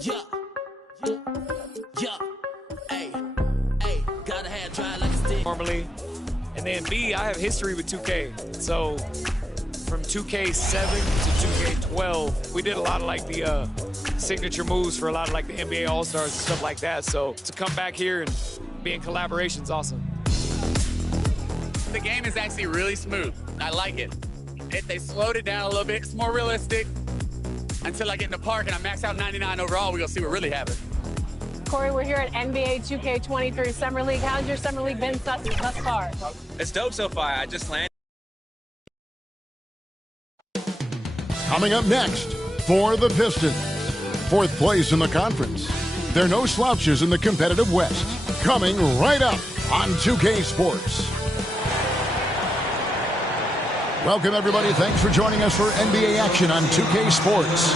Yeah, yeah, yeah. Hey, hey, gotta have dry like a stick. Normally. And then B, I have history with 2K. So from 2K7 to 2K12, we did a lot of like the signature moves for a lot of like the NBA All-Stars and stuff like that. So to come back here and be in collaboration is awesome. The game is actually really smooth. I like it. They slowed it down a little bit. It's more realistic. Until I get in the park and I max out 99 overall, we're gonna see what really happens. Corey, we're here at NBA 2K23 Summer League. How's your Summer League been thus far? It's dope so far. I just landed. Coming up next, for the Pistons. Fourth place in the conference. There are no slouches in the competitive West. Coming right up on 2K Sports. Welcome, everybody. Thanks for joining us for NBA action on 2K Sports.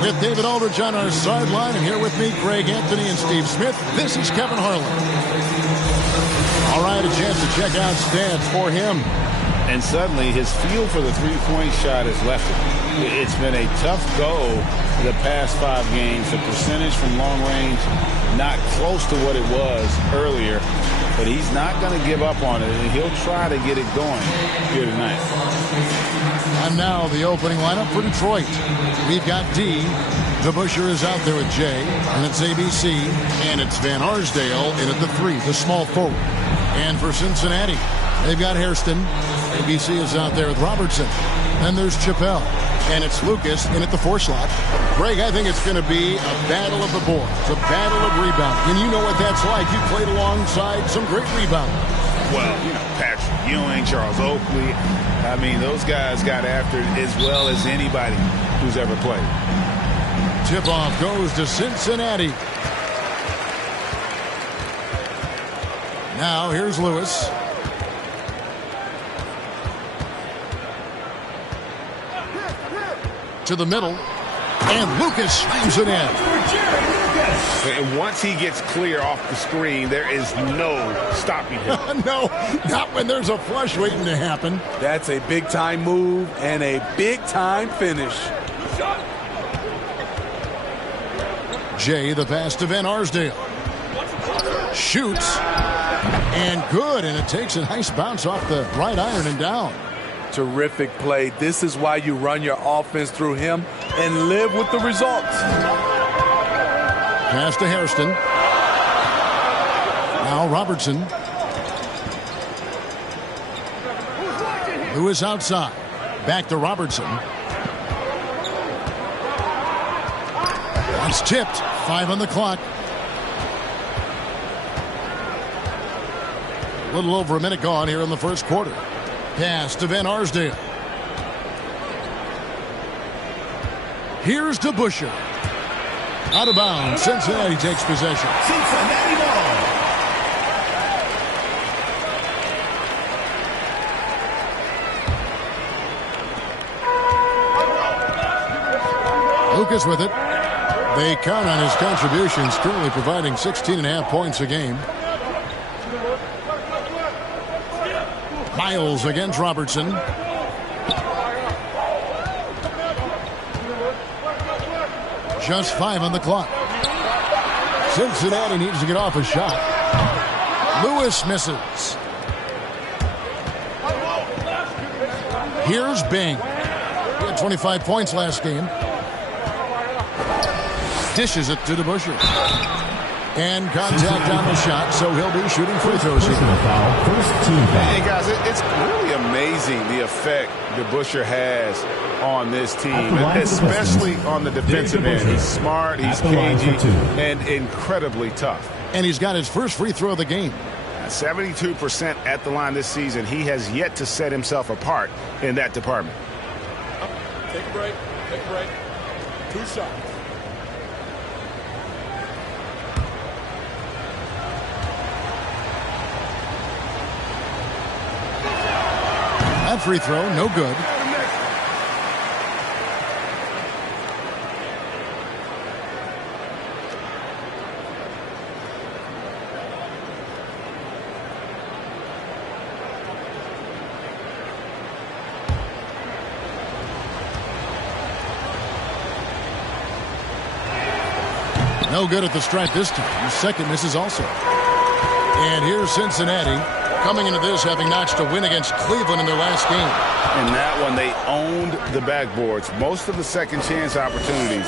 With David Aldridge on our sideline, and here with me, Greg Anthony and Steve Smith, this is Kevin Harlan. All right, a chance to check out stats for him. And suddenly, his feel for the three-point shot has left him. It's been a tough go the past 5 games. The percentage from long range, not close to what it was earlier. But he's not going to give up on it, and he'll try to get it going here tonight. And now the opening lineup for Detroit. We've got D. The Busher is out there with J, and it's ABC, and it's Van Arsdale in at the 3, the small forward. And for Cincinnati, they've got Hairston. ABC is out there with Robertson. Then there's Chappelle. And it's Lucas in at the 4 slot. Greg, I think it's going to be a battle of the boards, a battle of rebounding. And you know what that's like. You played alongside some great rebounders. Well, you know, Patrick Ewing, Charles Oakley. I mean, those guys got after it as well as anybody who's ever played. Tip-off goes to Cincinnati. Now here's Lewis. To the middle, and Lucas slams it in. And once he gets clear off the screen, there is no stopping him. No, not when there's a flush waiting to happen. That's a big-time move and a big-time finish. Jay, the pass to Van Arsdale. Shoots, and good, and it takes a nice bounce off the right iron and down. Terrific play. This is why you run your offense through him and live with the results. Pass to Hairston. Now Robertson. Lewis outside. Back to Robertson. That's tipped. 5 on the clock. A little over a minute gone here in the first quarter. Pass to Van Arsdale. Here's to Busher. Out of bounds. Cincinnati takes possession. Cincinnati ball. Lucas with it. They count on his contributions, currently providing 16.5 points a game. Miles against Robertson. Just 5 on the clock. Cincinnati needs to get off a shot. Lewis misses. Here's Bing. He had 25 points last game. Dishes it to DeBusschere. And contact on the shot, so he'll be shooting free throws here. Hey, guys, it's really amazing the effect DeBusschere has on this team, especially on the defensive end. He's smart, he's cagey, and incredibly tough. And he's got his first free throw of the game. 72% at the line this season. He has yet to set himself apart in that department. Take a break. Take a break. 2 shots. That free throw, no good. No good at the stripe this time. The second misses also. And here's Cincinnati coming into this having notched a win against Cleveland in their last game. In that one, they owned the backboards. Most of the second chance opportunities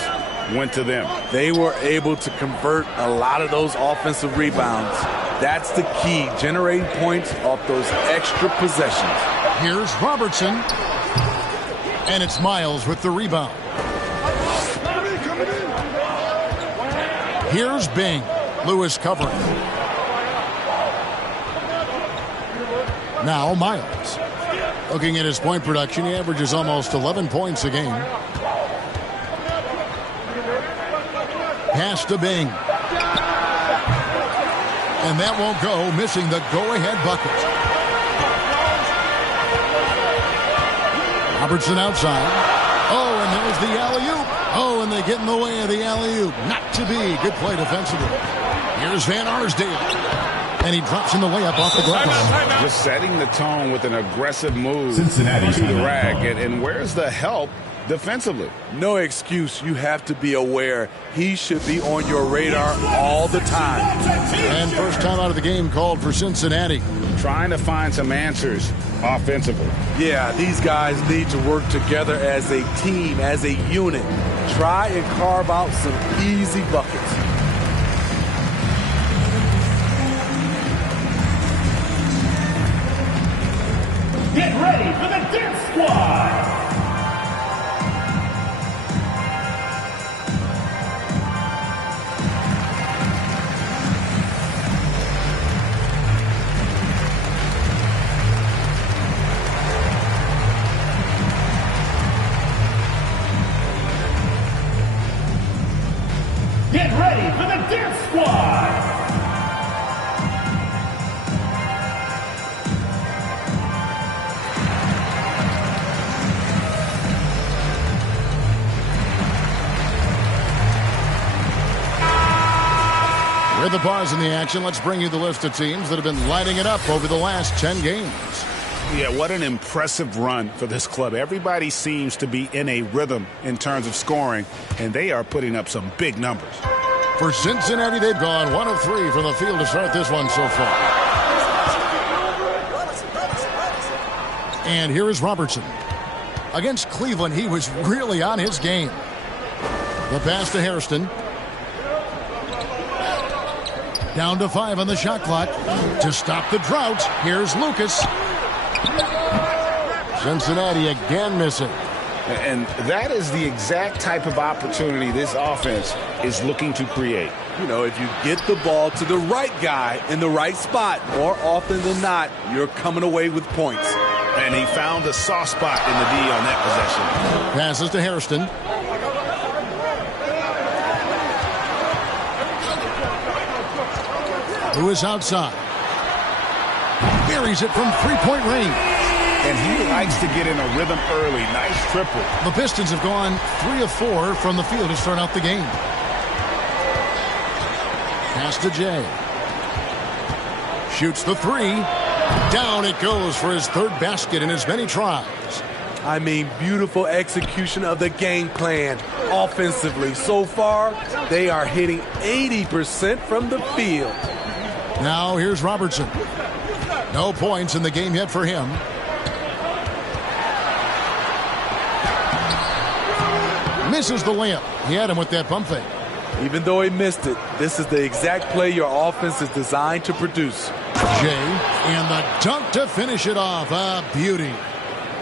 went to them. They were able to convert a lot of those offensive rebounds. That's the key, generating points off those extra possessions. Here's Robertson. And it's Miles with the rebound. Here's Bing. Lewis covering. Now Miles. Looking at his point production, he averages almost 11 points a game. Pass to Bing. And that won't go, missing the go-ahead bucket. Robertson outside. Oh, and there's the alley-oop. Oh, and they get in the way of the alley-oop. Not to be. Good play defensively. Here's Van Arsdale. And he drops in the way up off the glass. Just setting the tone with an aggressive move Cincinnati to the rack. And where's the help defensively? No excuse. You have to be aware. He should be on your radar all the time. And first time out of the game called for Cincinnati. Trying to find some answers offensively. Yeah, these guys need to work together as a team, as a unit. Try and carve out some easy buckets. Get ready for the Dance Squad! Get ready for the Dance Squad! With the pause in the action, let's bring you the list of teams that have been lighting it up over the last 10 games. Yeah, what an impressive run for this club. Everybody seems to be in a rhythm in terms of scoring, and they are putting up some big numbers. For Cincinnati, they've gone 1 of 3 from the field to start this one so far. And here is Robertson. Against Cleveland, he was really on his game. The pass to Hairston. Down to 5 on the shot clock. To stop the drought, here's Lucas. Cincinnati again missing. And that is the exact type of opportunity this offense is looking to create. You know, if you get the ball to the right guy in the right spot, more often than not, you're coming away with points. And he found a soft spot in the D on that possession. Passes to Hairston. Lewis outside. Buries it from three-point range. And he likes to get in a rhythm early. Nice triple. The Pistons have gone 3 of 4 from the field to start out the game. Pass to Jay. Shoots the 3. Down it goes for his third basket in as many tries. I mean, beautiful execution of the game plan offensively. So far, they are hitting 80% from the field. Now here's Robertson. No points in the game yet for him. Misses the layup. He had him with that pump fake. Even though he missed it, this is the exact play your offense is designed to produce. Jay, and the dunk to finish it off. A beauty.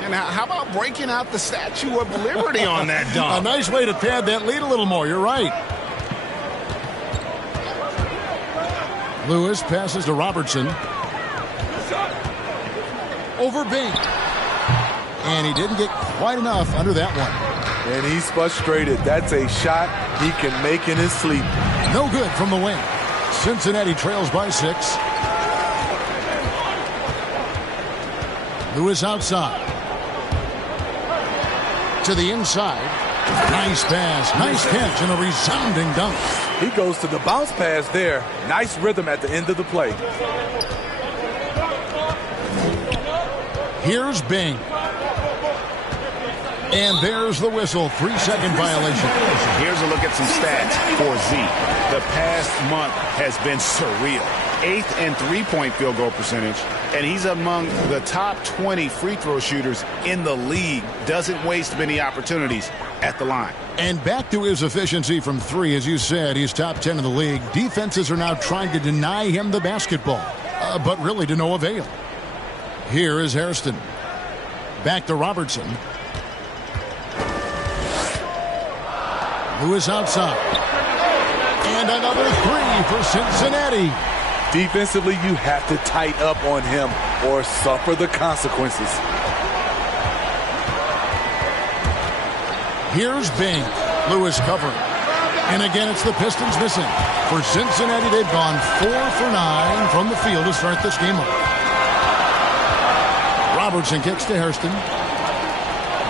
And how about breaking out the Statue of Liberty on that dunk? A nice way to pad that lead a little more. You're right. Lewis passes to Robertson. Over Bing. And he didn't get quite enough under that one. And he's frustrated. That's a shot he can make in his sleep. No good from the wing. Cincinnati trails by 6. Lewis outside. To the inside. Nice pass. Nice catch and a resounding dunk. He goes to the bounce pass there. Nice rhythm at the end of the play. Here's Bing. And there's the whistle. 3-second violation. Here's a look at some stats for Z. The past month has been surreal. 8th in three-point field goal percentage, and he's among the top 20 free throw shooters in the league. Doesn't waste many opportunities at the line. And back to his efficiency from three. As you said, he's top 10 in the league. Defenses are now trying to deny him the basketball, but really to no avail. Here is Hairston. Back to Robertson. Lewis outside. And another three for Cincinnati. Defensively, you have to tighten up on him or suffer the consequences. Here's Bing. Lewis covering. And again, it's the Pistons missing. For Cincinnati, they've gone 4 for 9 from the field to start this game off. Robertson kicks to Hairston.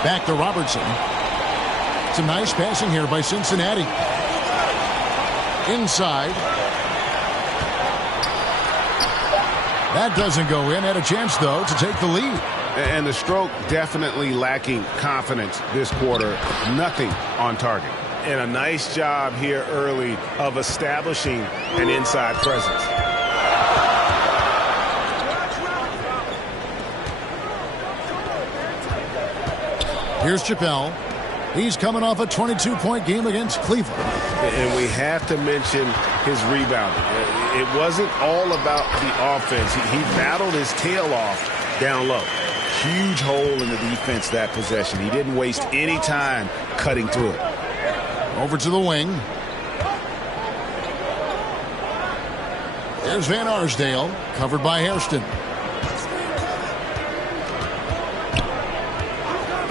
Back to Robertson. Some nice passing here by Cincinnati. Inside. That doesn't go in. Had a chance, though, to take the lead. And the stroke definitely lacking confidence this quarter. Nothing on target. And a nice job here early of establishing an inside presence. Here's Chappelle. He's coming off a 22-point game against Cleveland. And we have to mention his rebounding. It wasn't all about the offense. He battled his tail off down low. Huge hole in the defense that possession. He didn't waste any time cutting through it. Over to the wing. There's Van Arsdale, covered by Hairston.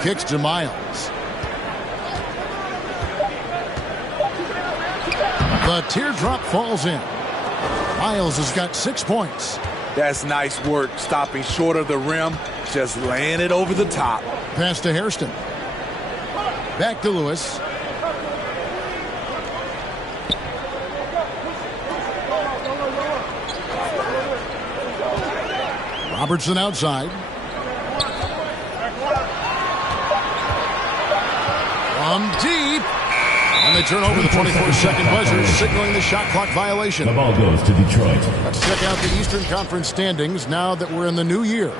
Kicks to Miles. The teardrop falls in. Miles has got 6 points. That's nice work, stopping short of the rim, just laying it over the top. Pass to Hairston. Back to Lewis. Robertson outside. From deep. And they turn over the 24-second buzzer, signaling the shot clock violation. The ball goes to Detroit. Let's check out the Eastern Conference standings now that we're in the new year.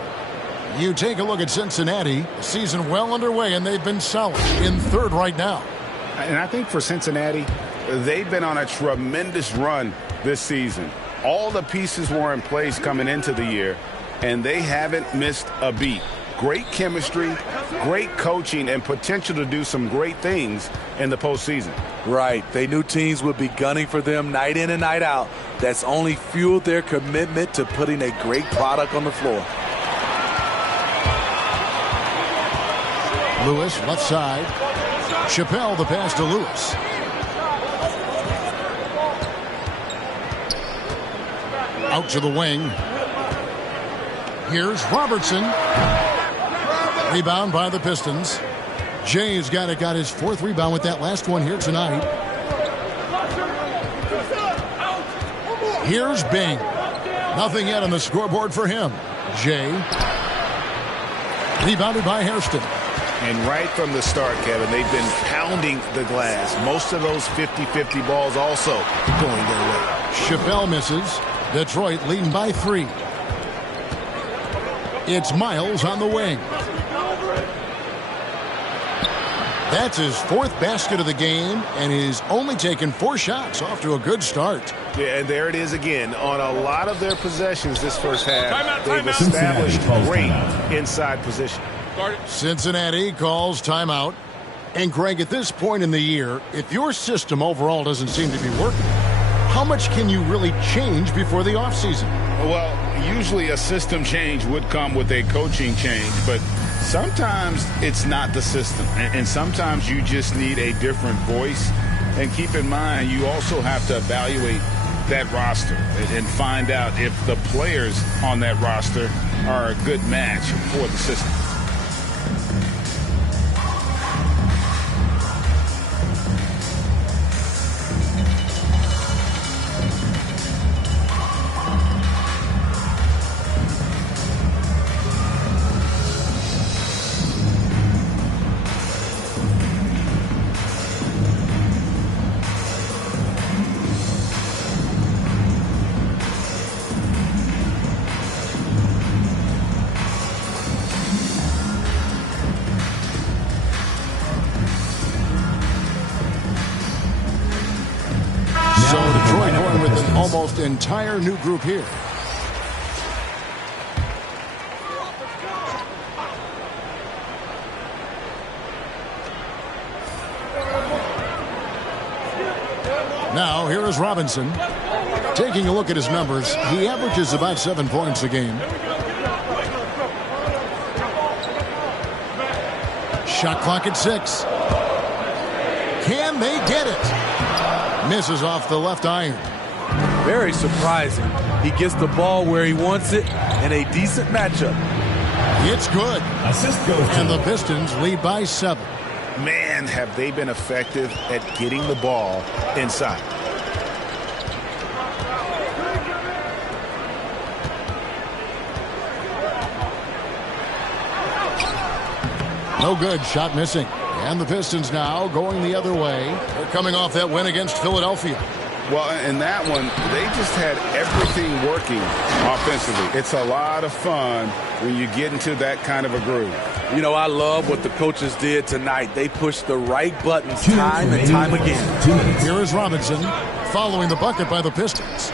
You take a look at Cincinnati. The season well underway, and they've been solid in third right now. And I think for Cincinnati, they've been on a tremendous run this season. All the pieces were in place coming into the year, and they haven't missed a beat. Great chemistry, great coaching, and potential to do some great things in the postseason. Right. They knew teams would be gunning for them night in and night out. That's only fueled their commitment to putting a great product on the floor. Lewis, left side. Chappelle, the pass to Lewis. Out to the wing. Here's Robertson. Rebound by the Pistons. Jay's got his fourth rebound with that last one here tonight. Here's Bing. Nothing yet on the scoreboard for him. Jay. Rebounded by Hairston. And right from the start, Kevin, they've been pounding the glass. Most of those 50-50 balls also going their way. Chappelle misses. Detroit leading by 3. It's Miles on the wing. That's his 4th basket of the game, and he's only taken 4 shots. Off to a good start. Yeah, and there it is again. On a lot of their possessions this first half, they've established great inside position. Cincinnati calls timeout. And Greg, at this point in the year, if your system overall doesn't seem to be working, how much can you really change before the offseason? Well, usually a system change would come with a coaching change, but sometimes it's not the system, and sometimes you just need a different voice. And keep in mind, you also have to evaluate that roster and find out if the players on that roster are a good match for the system. entire new group here. Now, here is Robinson. Taking a look at his numbers, he averages about 7 points a game. Shot clock at 6. Can they get it? Misses off the left iron. Very surprising. He gets the ball where he wants it in a decent matchup. It's good. Assist goes to And the Pistons lead by 7. Man, have they been effective at getting the ball inside. No good. Shot missing. And the Pistons now going the other way. They're coming off that win against Philadelphia. Well, in that one, they just had everything working offensively. It's a lot of fun when you get into that kind of a groove. You know, I love what the coaches did tonight. They pushed the right buttons time and time again. Here is Robinson following the bucket by the Pistons.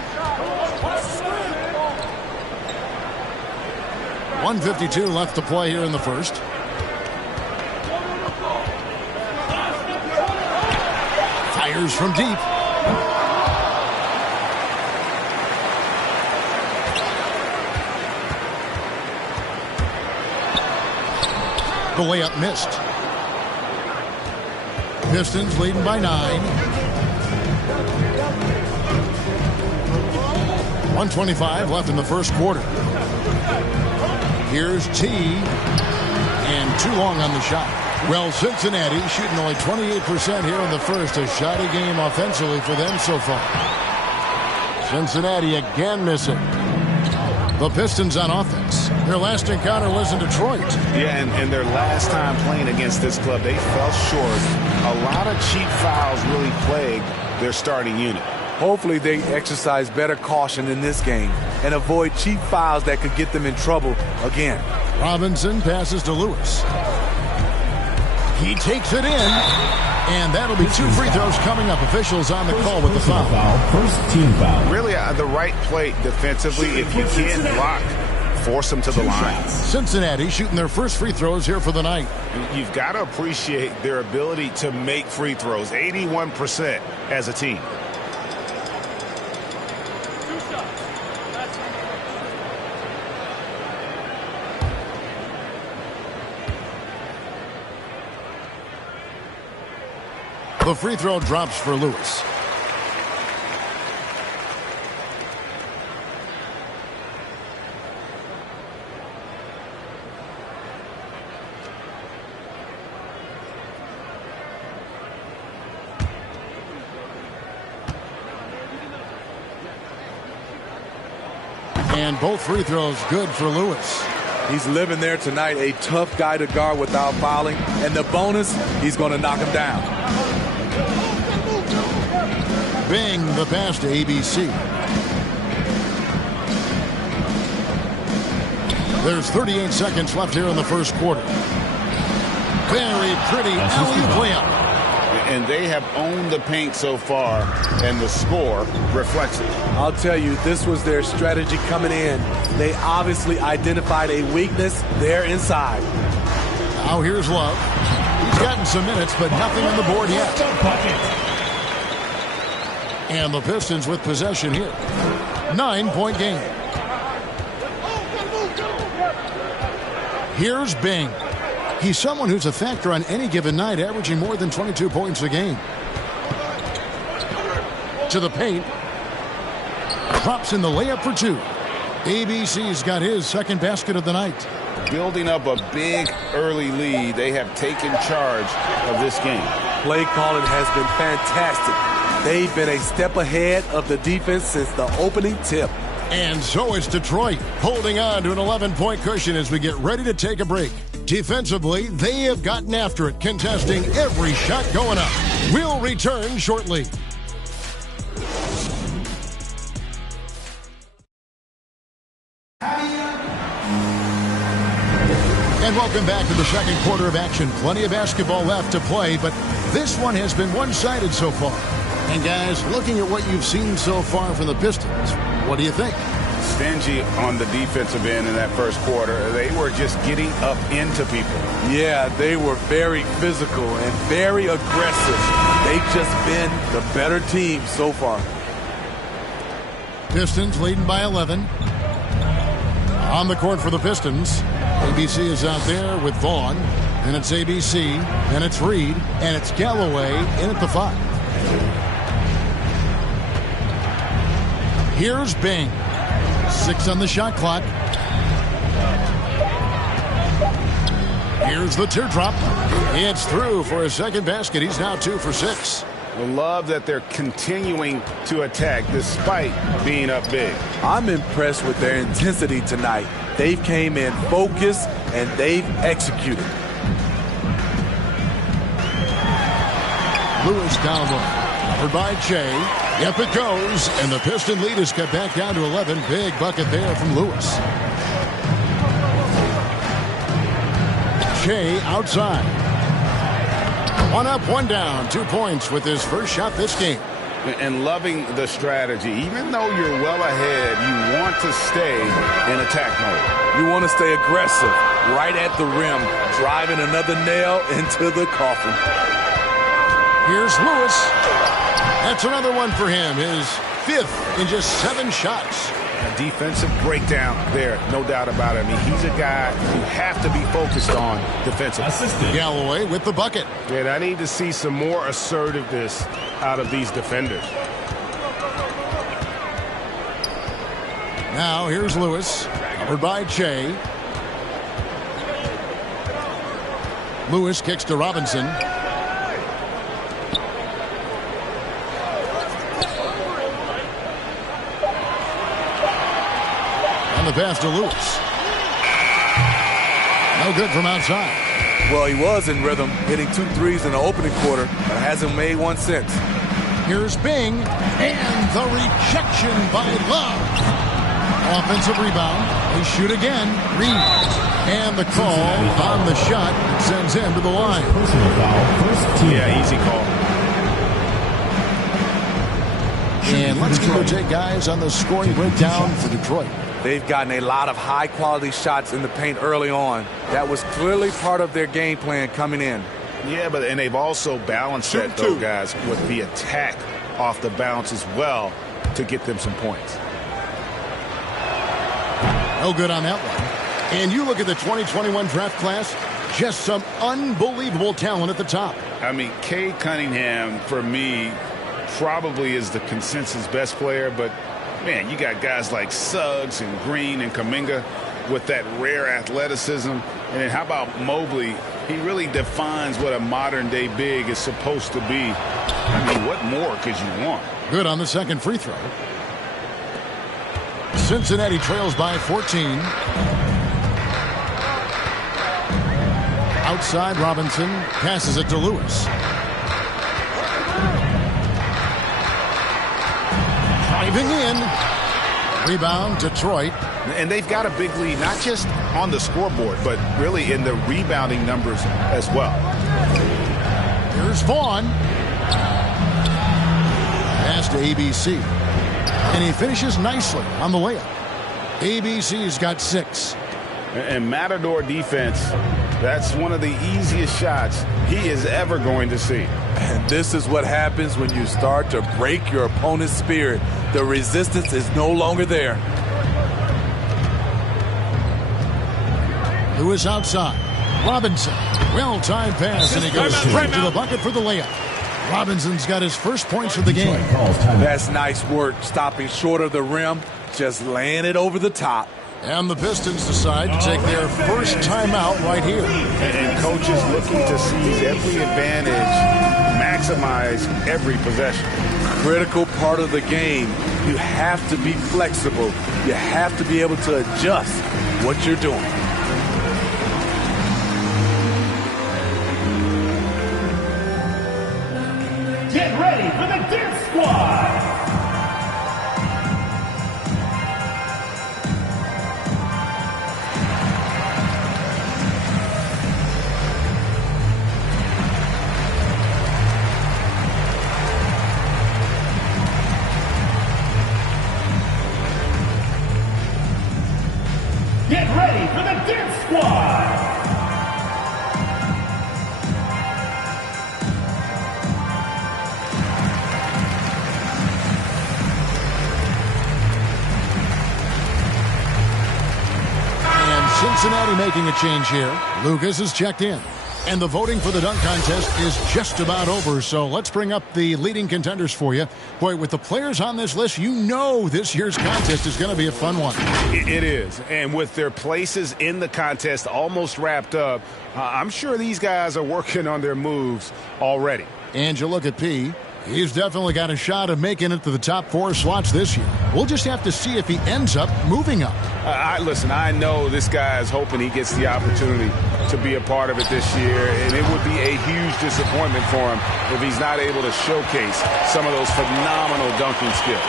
1:52 left to play here in the first. Fires from deep. The layup missed. Pistons leading by 9. 1:25 left in the first quarter. Here's T. And too long on the shot. Well, Cincinnati shooting only 28% here in the first. A shoddy game offensively for them so far. Cincinnati again missing. The Pistons on offense. Their last encounter was in Detroit. Yeah, and their last time playing against this club, they fell short. A lot of cheap fouls really plagued their starting unit. Hopefully they exercise better caution in this game and avoid cheap fouls that could get them in trouble again. Robinson passes to Lewis. He takes it in, and that'll be 2 free throws coming up. Officials on the call with the foul. First team foul. Really, the right play defensively. If you can't block, force them to the line. Cincinnati shooting their first free throws here for the night. You've got to appreciate their ability to make free throws. 81% as a team. The free throw drops for Lewis. And both free throws good for Lewis. He's living there tonight, a tough guy to guard without fouling. And the bonus, he's going to knock him down. Bing the pass to ABC. There's 38 seconds left here in the first quarter. Very pretty alley-oop layup. And they have owned the paint so far, and the score reflects it. I'll tell you, this was their strategy coming in. They obviously identified a weakness there inside. Now here's Love. He's gotten some minutes, but nothing on the board yet. And the Pistons with possession here. 9-point game. Here's Bing. He's someone who's a factor on any given night, averaging more than 22 points a game. To the paint. Drops in the layup for 2. ABC's got his second basket of the night. Building up a big early lead, they have taken charge of this game. Play calling has been fantastic. They've been a step ahead of the defense since the opening tip. And so it's Detroit holding on to an 11-point cushion as we get ready to take a break. Defensively, they have gotten after it, contesting every shot going up. We'll return shortly. And welcome back to the second quarter of action. Plenty of basketball left to play, but this one has been one-sided so far. And guys, looking at what you've seen so far from the Pistons, what do you think? Stingy on the defensive end in that first quarter. They were just getting up into people. Yeah, they were very physical and very aggressive. They've just been the better team so far. Pistons leading by 11. On the court for the Pistons, ABC is out there with Vaughn, and it's ABC, and it's Reed, and it's Galloway in at the 5. Here's Bing. 6 on the shot clock. Here's the teardrop. It's through for his second basket. He's now 2 for 6. Love that they're continuing to attack despite being up big. I'm impressed with their intensity tonight. They've came in focused and they've executed. Lewis down low. Covered by Che. Yep, it goes. And the Piston lead is cut back down to 11. Big bucket there from Lewis. Che outside. 1 up, 1 down. 2 points with his first shot this game. And loving the strategy. Even though you're well ahead, you want to stay in attack mode. You want to stay aggressive, right at the rim, driving another nail into the coffin. Here's Lewis. That's another one for him. His 5th in just 7 shots. A defensive breakdown there, no doubt about it. I mean, he's a guy you have to be focused on defensively. Galloway with the bucket. And I need to see some more assertiveness out of these defenders. Now here's Lewis, covered by Che. Lewis kicks to Robinson. The pass to Lewis. No good from outside. Well, he was in rhythm, hitting 2 threes in the opening quarter, but hasn't made one since. Here's Bing, and the rejection by Love. Offensive rebound. They shoot again. Reed. And the call on the shot sends him to the line. Yeah, easy call. And let's go take guys on the scoring breakdown for Detroit. They've gotten a lot of high-quality shots in the paint early on. That was clearly part of their game plan coming in. Yeah, and they've also balanced that, though, guys, with the attack off the bounce as well to get them some points. No good on that one. And you look at the 2021 draft class, just some unbelievable talent at the top. I mean, Cade Cunningham, for me, probably is the consensus best player, but man, you got guys like Suggs and Green and Kuminga with that rare athleticism. And then how about Mobley? He really defines what a modern-day big is supposed to be. I mean, what more could you want? Good on the second free throw. Cincinnati trails by 14. Outside, Robinson passes it to Lewis. Driving in. Rebound, Detroit. And they've got a big lead, not just on the scoreboard, but really in the rebounding numbers as well. Here's Vaughn. Pass to ABC. And he finishes nicely on the layup. ABC's got 6. And Matador defense, that's one of the easiest shots he is ever going to see. And this is what happens when you start to break your opponent's spirit. The resistance is no longer there. Lewis outside. Robinson. Well-timed pass, and he goes straight to the bucket for the layup. Robinson's got his first points of the game. That's nice work, stopping short of the rim, just laying it over the top. And the Pistons decide to take their first timeout right here. And coaches looking to seize every advantage, maximize every possession. Critical part of the game. You have to be flexible. You have to be able to adjust what you're doing. Get ready for the DET Squad! Get ready for the Dent Squad. Cincinnati making a change here. Lucas is checked in. And the voting for the dunk contest is just about over, so let's bring up the leading contenders for you. Boy, with the players on this list, you know this year's contest is going to be a fun one. It is, and with their places in the contest almost wrapped up, I'm sure these guys are working on their moves already. And you look at P. He's definitely got a shot of making it to the top 4 slots this year. We'll just have to see if he ends up moving up. Listen, I know this guy is hoping he gets the opportunity to be a part of it this year, and it would be a huge disappointment for him if he's not able to showcase some of those phenomenal dunking skills.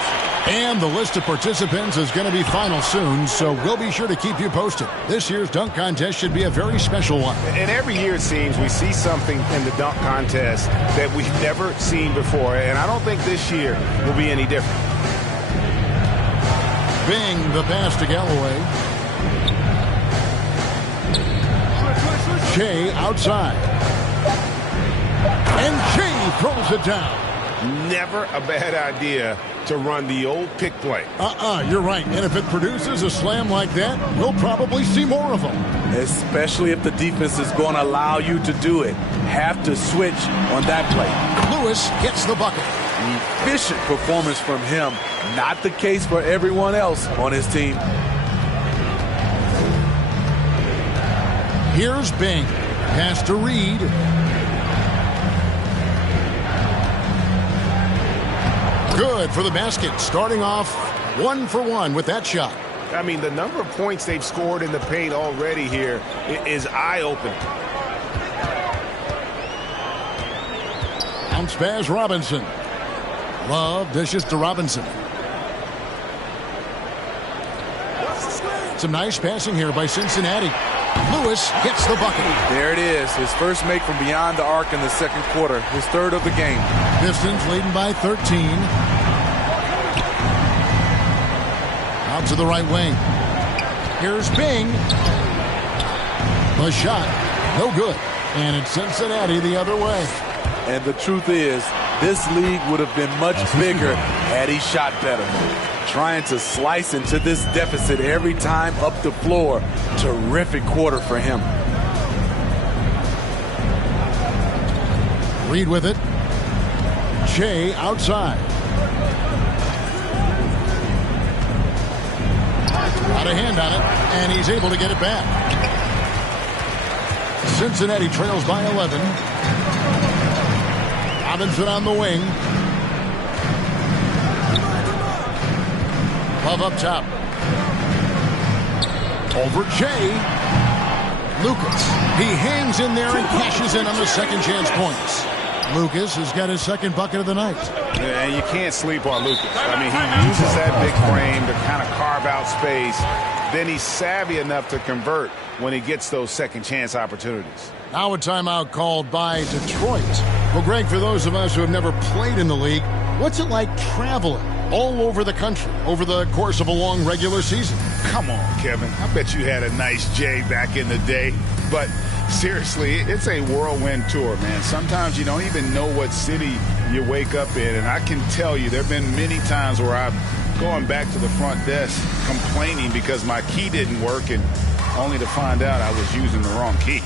And the list of participants is going to be final soon, so we'll be sure to keep you posted. This year's dunk contest should be a very special one. And every year, it seems, we see something in the dunk contest that we've never seen before, and I don't think this year will be any different. Bing, the pass to Galloway. Shea outside. And Shea throws it down. Never a bad idea to run the old pick play. You're right. And if it produces a slam like that, we'll probably see more of them. Especially if the defense is going to allow you to do it. Have to switch on that play. Lewis gets the bucket. Efficient performance from him. Not the case for everyone else on his team. Here's Bing. Pass to Reed. Good for the basket. Starting off 1 for 1 with that shot. I mean, the number of points they've scored in the paint already here is eye-opening. Bounce pass, Robinson. Love dishes to Robinson. Some nice passing here by Cincinnati. Lewis gets the bucket. There it is. His first make from beyond the arc in the second quarter. His third of the game. Pistons leading by 13. Out to the right wing. Here's Bing. The shot. No good. And it's Cincinnati the other way. And the truth is, this league would have been much bigger had he shot better. Trying to slice into this deficit every time up the floor. Terrific quarter for him. Reed with it. Shea outside. Got a hand on it, and he's able to get it back. Cincinnati trails by 11. Robinson on the wing. Love up top. Over Jay. Lucas. He hangs in there and cashes in on the second chance points. Lucas has got his second bucket of the night. Yeah, you can't sleep on Lucas. I mean, he uses that big frame to kind of carve out space. Then he's savvy enough to convert when he gets those second chance opportunities. Now a timeout called by Detroit. Well, Greg, for those of us who have never played in the league, what's it like traveling all over the country over the course of a long regular season? Come on, Kevin. I bet you had a nice J back in the day. But seriously, it's a whirlwind tour, man. Sometimes you don't even know what city you wake up in. And I can tell you there have been many times where I've gone back to the front desk complaining because my key didn't work, and only to find out I was using the wrong key.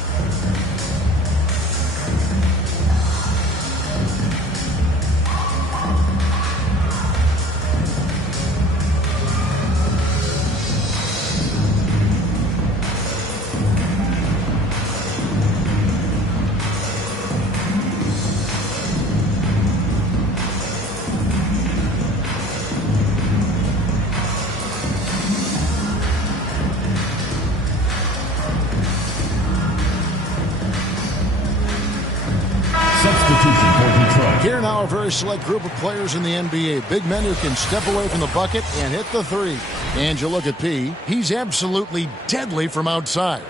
Here now, a very select group of players in the NBA. Big men who can step away from the bucket and hit the three. And you look at P, he's absolutely deadly from outside.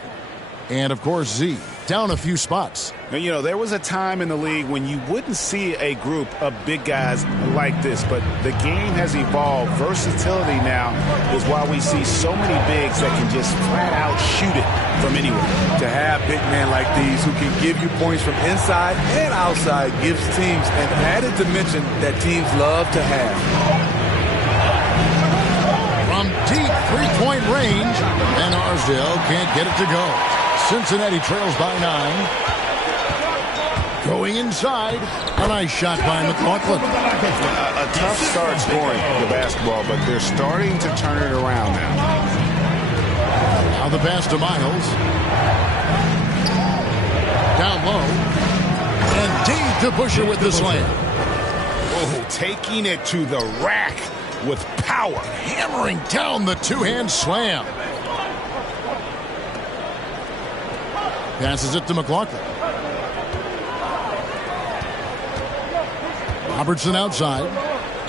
And, of course, Z, down a few spots. You know, there was a time in the league when you wouldn't see a group of big guys like this, but the game has evolved. Versatility now is why we see so many bigs that can just flat out shoot it from anywhere. To have big men like these who can give you points from inside and outside gives teams an added dimension that teams love to have. From deep three-point range, and Arsdale can't get it to go. Cincinnati trails by 9. Going inside, a nice shot by McLaughlin. A tough start scoring the basketball, but they're starting to turn it around now. Now the pass to Miles. Down low. And deep to Busher with the slam. Oh, taking it to the rack with power. Hammering down the two-hand slam. Passes it to McLaughlin. Robertson outside.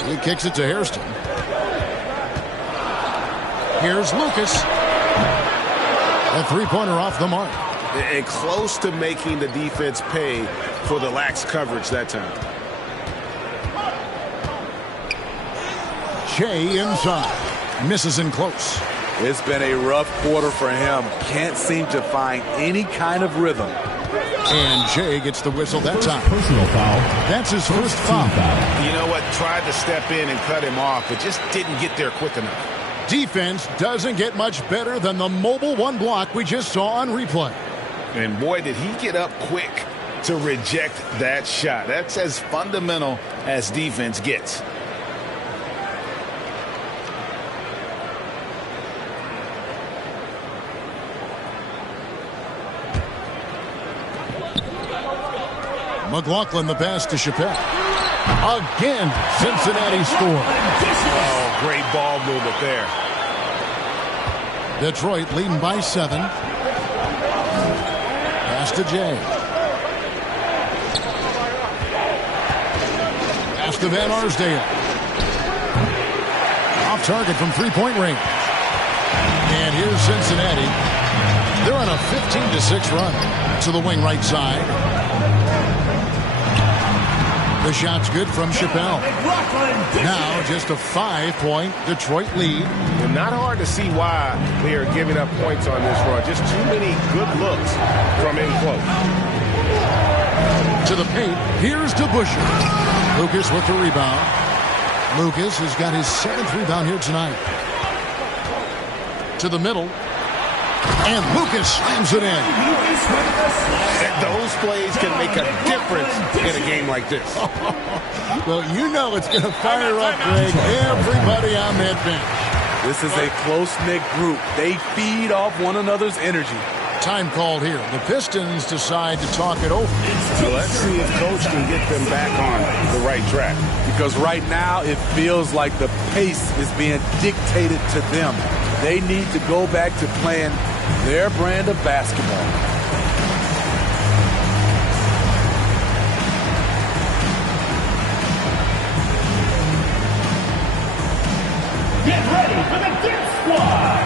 He kicks it to Hairston. Here's Lucas. A three-pointer off the mark. And close to making the defense pay for the lax coverage that time. Jay inside. Misses in close. It's been a rough quarter for him. Can't seem to find any kind of rhythm. And Jay gets the whistle that time. Personal foul. That's his first foul. You know what? Tried to step in and cut him off, but just didn't get there quick enough. Defense doesn't get much better than the mobile one block we just saw on replay. And boy, did he get up quick to reject that shot. That's as fundamental as defense gets. McLaughlin the pass to Chappelle. Again, Cincinnati scores. Oh, great ball movement there. Detroit leading by 7. Pass to Jay. Pass to Van Arsdale. Off target from three-point range. And here's Cincinnati. They're on a 15-6 run to the wing right side. The shot's good from Chappelle. Now just a 5-point Detroit lead. And not hard to see why they are giving up points on this run. Just too many good looks from in close. To the paint. Here's DeBuscher. Lucas with the rebound. Lucas has got his 7th rebound here tonight. To the middle. And Lucas slams it in. Those plays can make a difference in a game like this. Well, you know it's going to fire up, Greg, everybody on that bench. This is a close-knit group. They feed off one another's energy. Time called here. The Pistons decide to talk it over. So let's see if Coach can get them back on the right track. Because right now it feels like the pace is being dictated to them. They need to go back to playing their brand of basketball. Get ready for the DET Squad.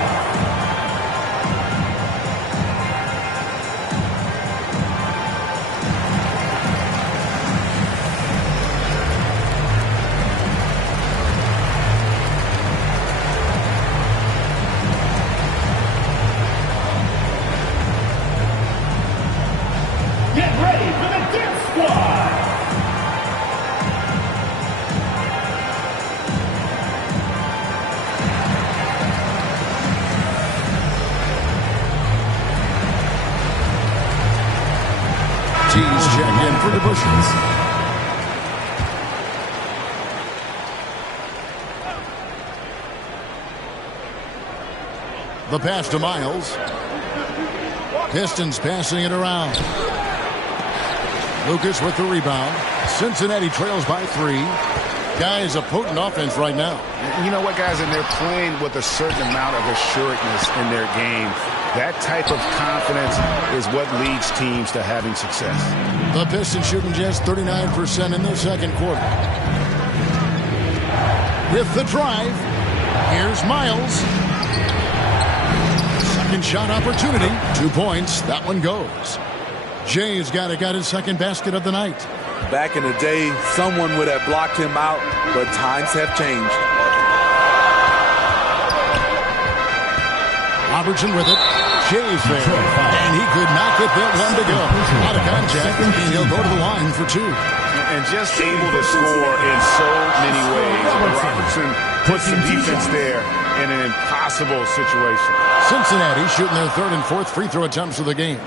Get ready for the DET Squad. Tees check in for the Bushes. The pass to Miles. Pistons passing it around. Lucas with the rebound. Cincinnati trails by 3. Guys, a potent offense right now. You know what, guys? And they're playing with a certain amount of assuredness in their game. That type of confidence is what leads teams to having success. The Pistons shooting just 39% in the second quarter. With the drive, here's Miles. Second shot opportunity. 2 points. That one goes. Jay's got his second basket of the night. Back in the day, someone would have blocked him out, but times have changed. Robertson with it. Jay's there, and he could not get that one to go. Out of contact, and he'll go to the line for 2. And just able to score in so many ways. Robertson puts the defense there in an impossible situation. Cincinnati shooting their third and fourth free throw attempts of the game.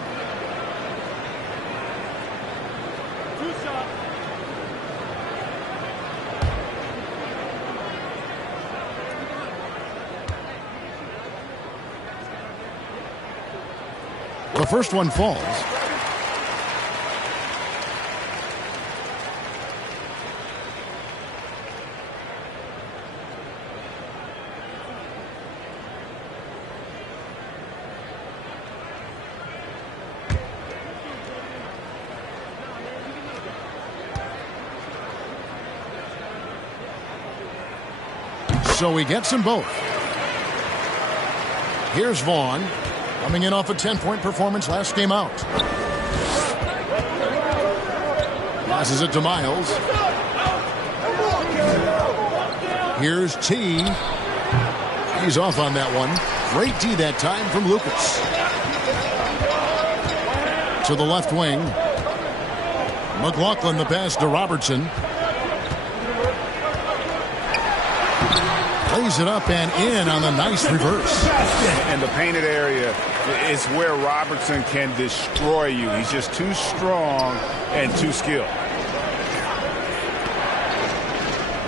The first one falls. So he gets them both. Here's Vaughn. Coming in off a 10-point performance last game out. Passes it to Miles. Here's T. He's off on that one. Great D that time from Lucas. To the left wing. McLaughlin the pass to Robertson. Plays it up and in on the nice reverse. And the painted area is where Robertson can destroy you. He's just too strong and too skilled.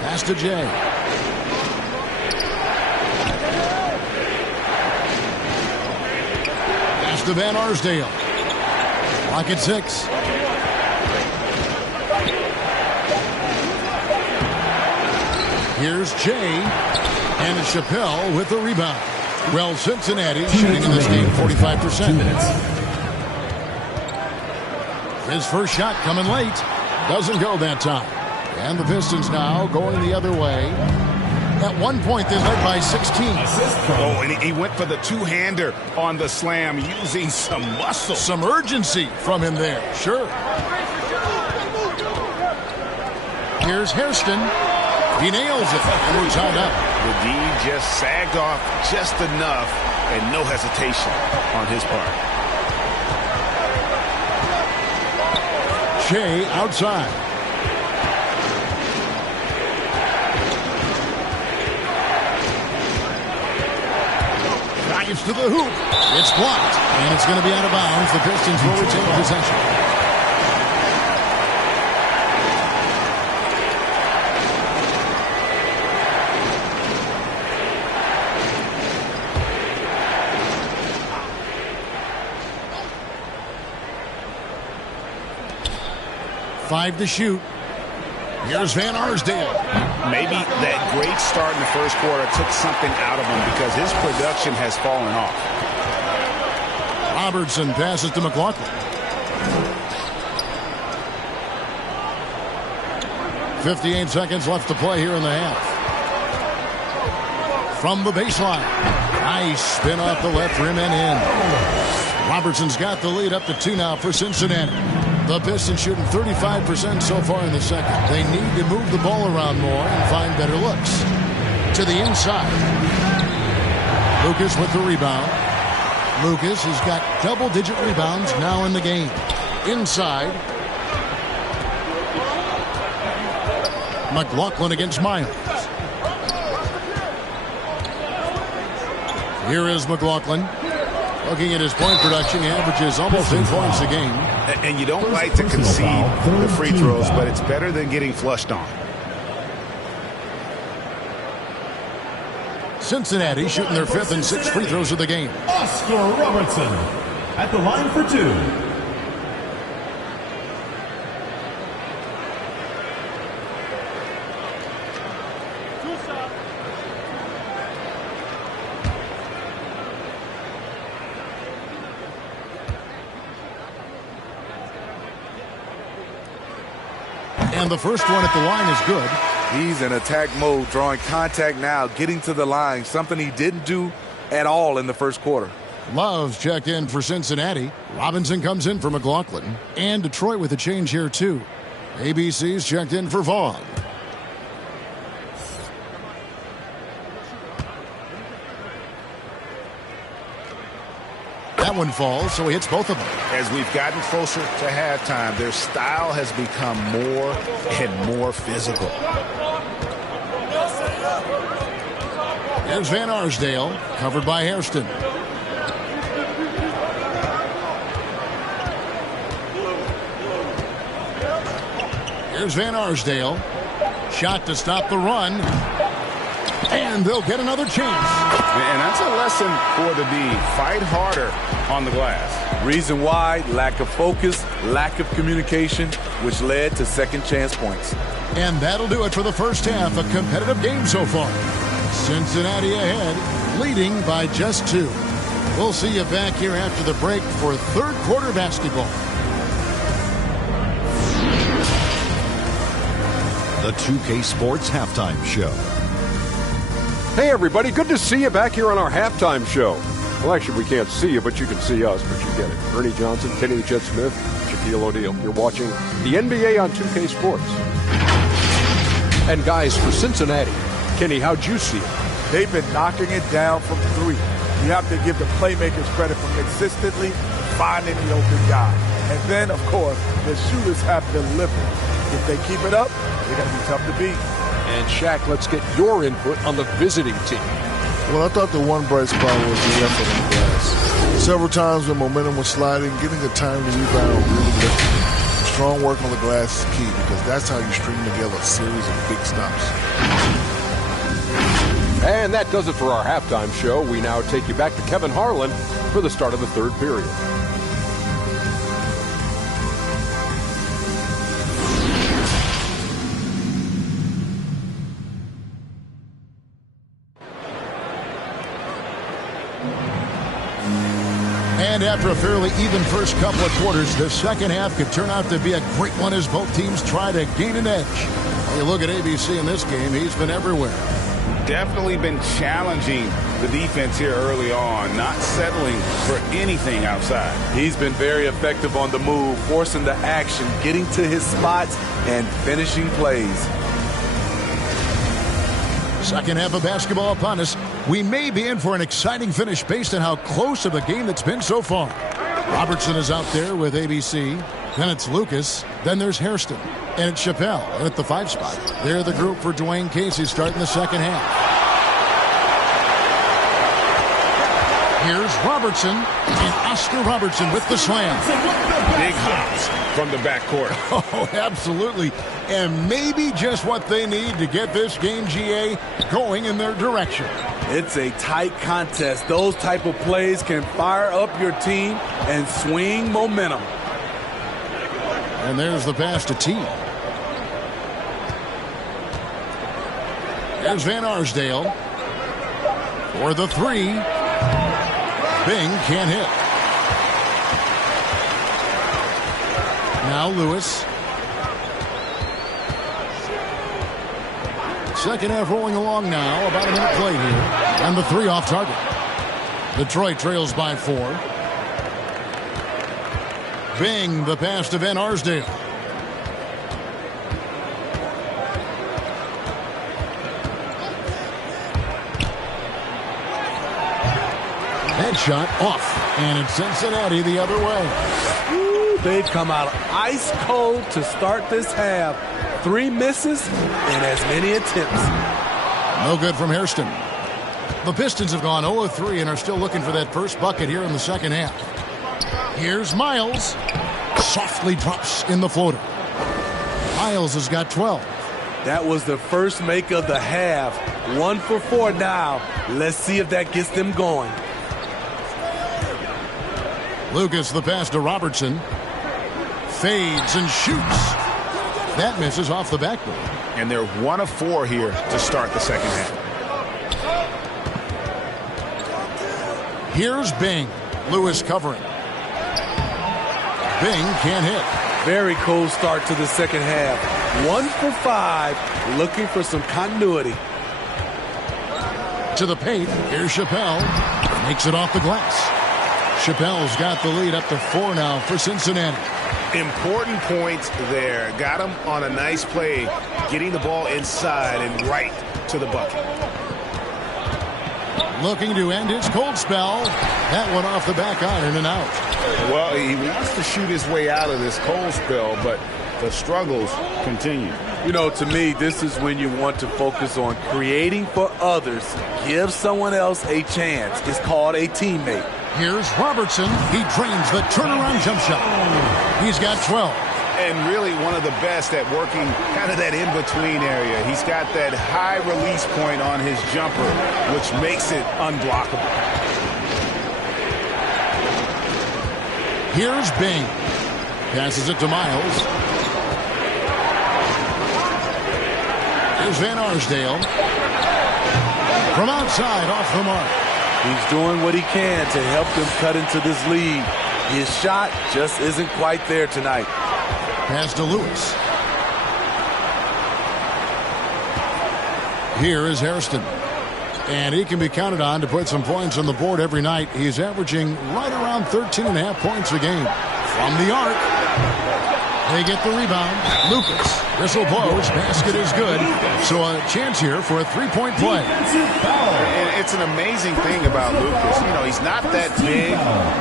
Pass to Jay. Pass to Van Arsdale. Clock at 6. Here's Jay. And it's Chappelle with the rebound. Well, Cincinnati shooting in this game 45%. His first shot coming late. Doesn't go that time. And the Pistons now going the other way. At one point, they led by 16. Oh, and he went for the two-hander on the slam, using some muscle. Some urgency from him there. Sure. Here's Hairston. He nails it, and we're tied up. The D just sagged off just enough, and no hesitation on his part. Shea outside. Drives to the hoop. It's blocked, and it's going to be out of bounds. The Pistons will retain possession. Five to shoot. Here's Van Arsdale. Maybe that great start in the first quarter took something out of him because his production has fallen off. Robertson passes to McLaughlin. 58 seconds left to play here in the half. From the baseline. Nice spin off the left rim and in. Robertson's got the lead up to 2 now for Cincinnati. The Pistons shooting 35% so far in the second. They need to move the ball around more and find better looks. To the inside. Lucas with the rebound. Lucas has got double-digit rebounds now in the game. Inside. McLaughlin against Miles. Here is McLaughlin. Looking at his point production, he averages almost 8 points a game. And you don't like to concede the free throws, but it's better than getting flushed on. Cincinnati shooting their 5th and 6th free throws of the game. Oscar Robertson at the line for 2. And the first one at the line is good. He's in attack mode, drawing contact now, getting to the line, something he didn't do at all in the first quarter. Love's checked in for Cincinnati. Robinson comes in for McLaughlin. And Detroit with a change here, too. ABC's checked in for Vaughn. That one falls, so he hits both of them. As we've gotten closer to halftime, their style has become more and more physical. Here's Van Arsdale, covered by Hairston. Here's Van Arsdale. Shot to stop the run. And they'll get another chance. And that's a lesson for the D. Fight harder on the glass. Reason why, lack of focus, lack of communication, which led to second chance points. And that'll do it for the first half. A competitive game so far. Cincinnati ahead, leading by just 2. We'll see you back here after the break for third quarter basketball. The 2K Sports Halftime Show. Hey everybody, good to see you back here on our halftime show. Well, actually, we can't see you, but you can see us, but you get it. Ernie Johnson, Kenny the Jet Smith, Shaquille O'Neal. You're watching the NBA on 2K Sports. And guys, for Cincinnati, Kenny, how'd you see it? They've been knocking it down from 3. You have to give the playmakers credit for consistently finding the open guy. And then, of course, the shooters have delivered. If they keep it up, they're going to be tough to beat. And Shaq, let's get your input on the visiting team. Well, I thought the one bright spot was the effort on the glass. Several times when momentum was sliding, getting a timely rebound really lifted. Strong work on the glass is key because that's how you string together a series of big stops. And that does it for our halftime show. We now take you back to Kevin Harlan for the start of the third period. And after a fairly even first couple of quarters, the second half could turn out to be a great one as both teams try to gain an edge. When you look at ABC in this game, he's been everywhere. Definitely been challenging the defense here early on, not settling for anything outside. He's been very effective on the move, forcing the action, getting to his spots, and finishing plays. Second half of basketball upon us. We may be in for an exciting finish based on how close of a game that's been so far. Robertson is out there with ABC. Then it's Lucas. Then there's Hairston. And it's Chappelle at the 5 spot. They're the group for Dwayne Casey starting the second half. Here's Robertson. And Oscar Robertson with the slam. Big hops from the backcourt. Oh, absolutely. And maybe just what they need to get this game, GA, going in their direction. It's a tight contest. Those type of plays can fire up your team and swing momentum. And there's the pass to T. There's Van Arsdale for the 3. Bing can't hit. Now Lewis. Second half rolling along now. About a minute played here. And the 3 off target. Detroit trails by 4. Bing, the pass to Van Arsdale. Headshot off. And it's Cincinnati the other way. Ooh, they've come out ice cold to start this half. 3 misses and as many attempts. No good from Hairston. The Pistons have gone 0 of 3 and are still looking for that first bucket here in the second half. Here's Miles. Softly drops in the floater. Miles has got 12. That was the first make of the half. 1 for 4 now. Let's see if that gets them going. Lucas, the pass to Robertson. Fades and shoots. That misses off the backboard. And they're 1 of 4 here to start the second half. Here's Bing. Lewis covering. Bing can't hit. Very cold start to the second half. 1 for 5, looking for some continuity. To the paint, here's Chappelle. Makes it off the glass. Chappelle's got the lead up to 4 now for Cincinnati. Important points there. Got him on a nice play, getting the ball inside and right to the bucket. Looking to end his cold spell. That one off the back iron and out. Well, he wants to shoot his way out of this cold spell, but the struggles continue. You know, to me, this is when you want to focus on creating for others. Give someone else a chance. It's called a teammate. Here's Robertson. He drains the turnaround jump shot. He's got 12. And really one of the best at working kind of that in-between area. He's got that high release point on his jumper, which makes it unblockable. Here's Bing. Passes it to Miles. Here's Van Arsdale. From outside, off the mark. He's doing what he can to help them cut into this lead. His shot just isn't quite there tonight. Pass to Lewis. Here is Hairston. And he can be counted on to put some points on the board every night. He's averaging right around 13.5 points a game. From the arc. They get the rebound. Lucas. Whistle blows. Basket is good. So a chance here for a three-point play. And it's an amazing thing about Lucas. You know, he's not that big.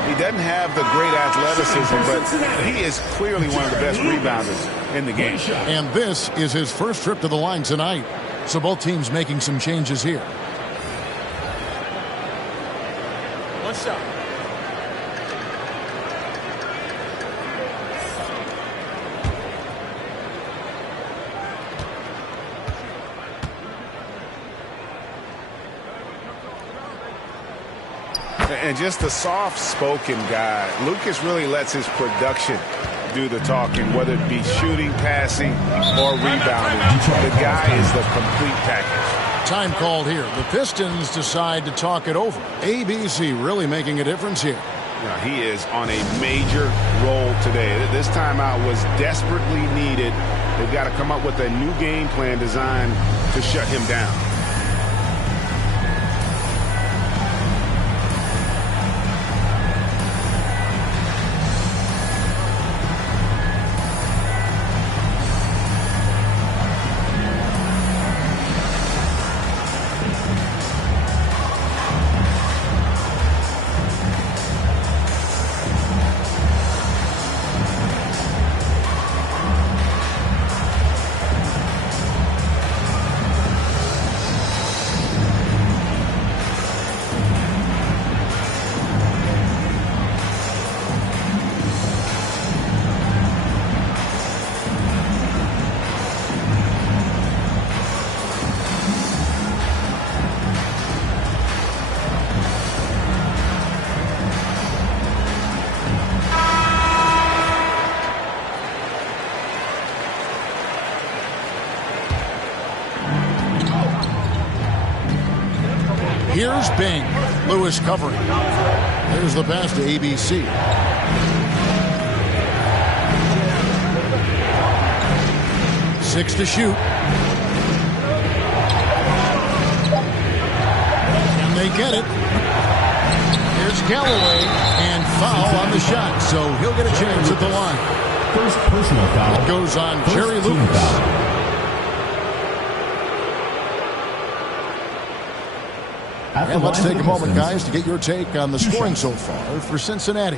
He doesn't have the great athleticism, but he is clearly one of the best rebounders in the game. And this is his first trip to the line tonight. So both teams making some changes here. One shot. And just a soft-spoken guy. Lucas really lets his production do the talking, whether it be shooting, passing, or rebounding. The guy is the complete package. Time called here. The Pistons decide to talk it over. ABC really making a difference here. Now, he is on a major role today. This timeout was desperately needed. They've got to come up with a new game plan designed to shut him down. Here's Bing. Lewis covering. There's the pass to ABC. Six to shoot. And they get it. Here's Galloway. And foul on the shot. So he'll get a chance at the line. First personal foul. It goes on Jerry Lucas. And let's take a moment, guys, to get your take on the scoring so far for Cincinnati.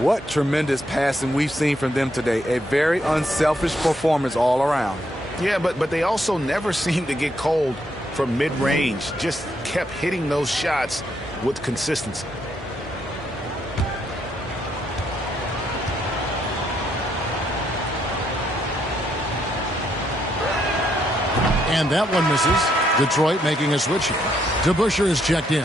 What tremendous passing we've seen from them today. A very unselfish performance all around. Yeah, but they also never seemed to get cold from mid-range. Just kept hitting those shots with consistency. And that one misses. Detroit making a switch here. DeBusschere is checked in.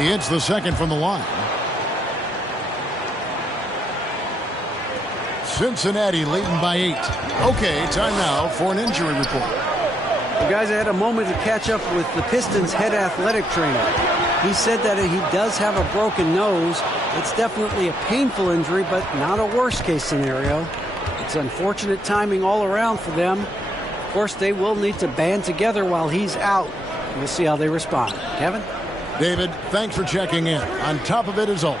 He hits the second from the line. Cincinnati leading by 8. Okay, time now for an injury report. Well, guys, I had a moment to catch up with the Pistons head athletic trainer. He said that he does have a broken nose. It's definitely a painful injury, but not a worst-case scenario. It's unfortunate timing all around for them. Of course, they will need to band together while he's out. We'll see how they respond. Kevin? David, thanks for checking in. On top of it as always.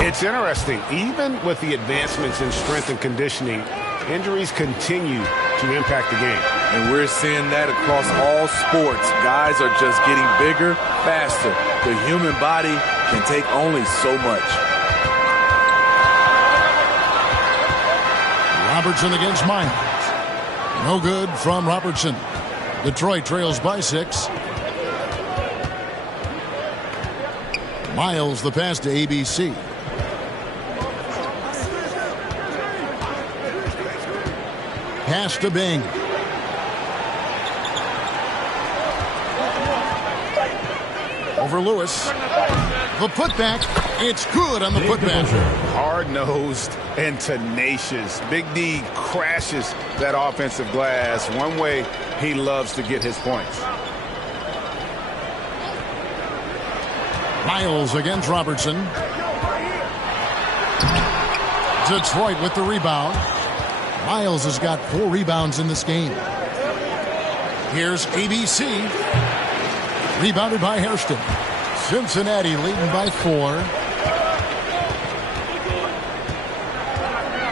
It's interesting. Even with the advancements in strength and conditioning, injuries continue to impact the game. And we're seeing that across all sports. Guys are just getting bigger, faster. The human body can take only so much. Robertson against Myers. No good from Robertson. Detroit trails by 6. Miles the pass to ABC. Pass to Bing. Over Lewis. The putback. It's good on the putback. Hard-nosed and tenacious. Big D crashes that offensive glass. One way he loves to get his points. Miles against Robertson. Detroit with the rebound. Miles has got 4 rebounds in this game. Here's ABC. Rebounded by Hairston. Cincinnati leading by 4.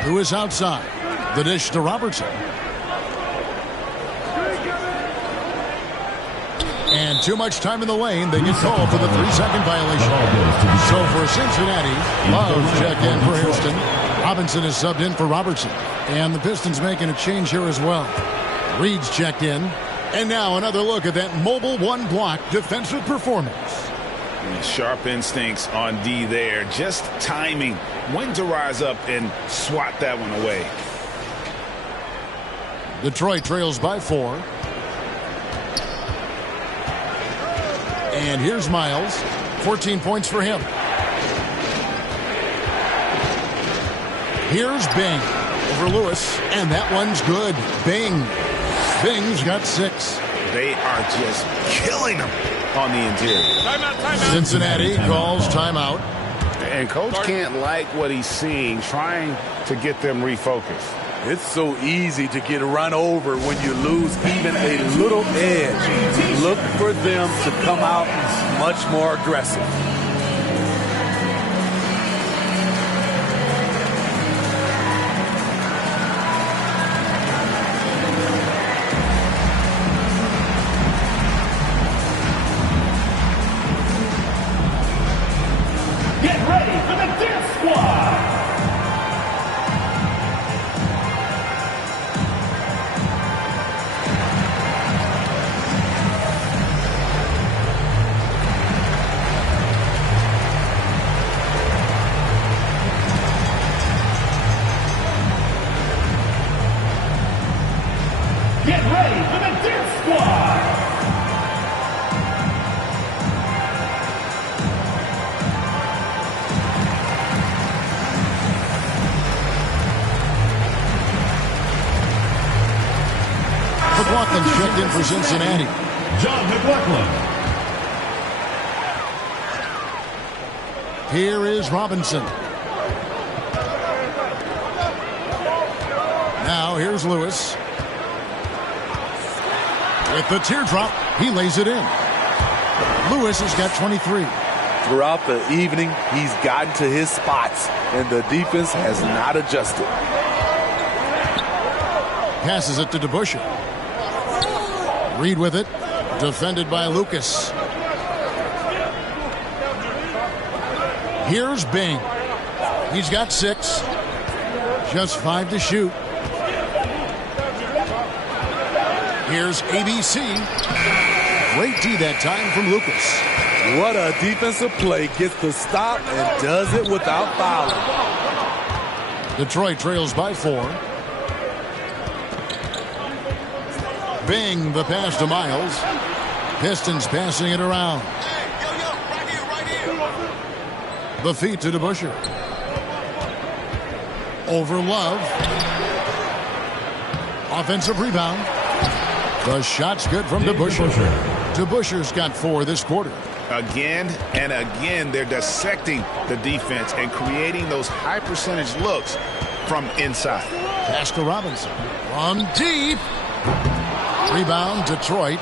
Who is outside? The dish to Robertson. And too much time in the lane. They get called for the 3-second violation. So for Cincinnati, Love check in for Hairston. Robinson is subbed in for Robertson. And the Pistons making a change here as well. Reed's checked in. And now another look at that mobile one-block defensive performance. Sharp instincts on D there. Just timing when to rise up and swat that one away. Detroit trails by 4. And here's Miles. 14 points for him. Here's Bing over Lewis. And that one's good. Bing. Bing's got 6. They are just killing them on the interior. Timeout. Cincinnati calls timeout. And coach can't like what he's seeing, trying to get them refocused. It's so easy to get run over when you lose even a little edge. Look for them to come out much more aggressive. Get ready for the Dance Squad! Get ready for the Dance Squad! McLaughlin checked in for Cincinnati. John McLaughlin. Here is Robinson. Now here's Lewis. With the teardrop, he lays it in. Lewis has got 23. Throughout the evening, he's gotten to his spots, and the defense has not adjusted. Passes it to DeBusschere. Reed with it. Defended by Lucas. Here's Bing. He's got 6. Just 5 to shoot. Here's ABC. Great D that time from Lucas. What a defensive play. Gets the stop and does it without fouling. Detroit trails by 4. Bing the pass to Miles. Pistons passing it around. The feed to DeBusschere. Over Love. Offensive rebound. The shot's good from DeBusschere. DeBusschere's got 4 this quarter. Again and again, they're dissecting the defense and creating those high percentage looks from inside. Pass to Robinson. From deep. Rebound, Detroit.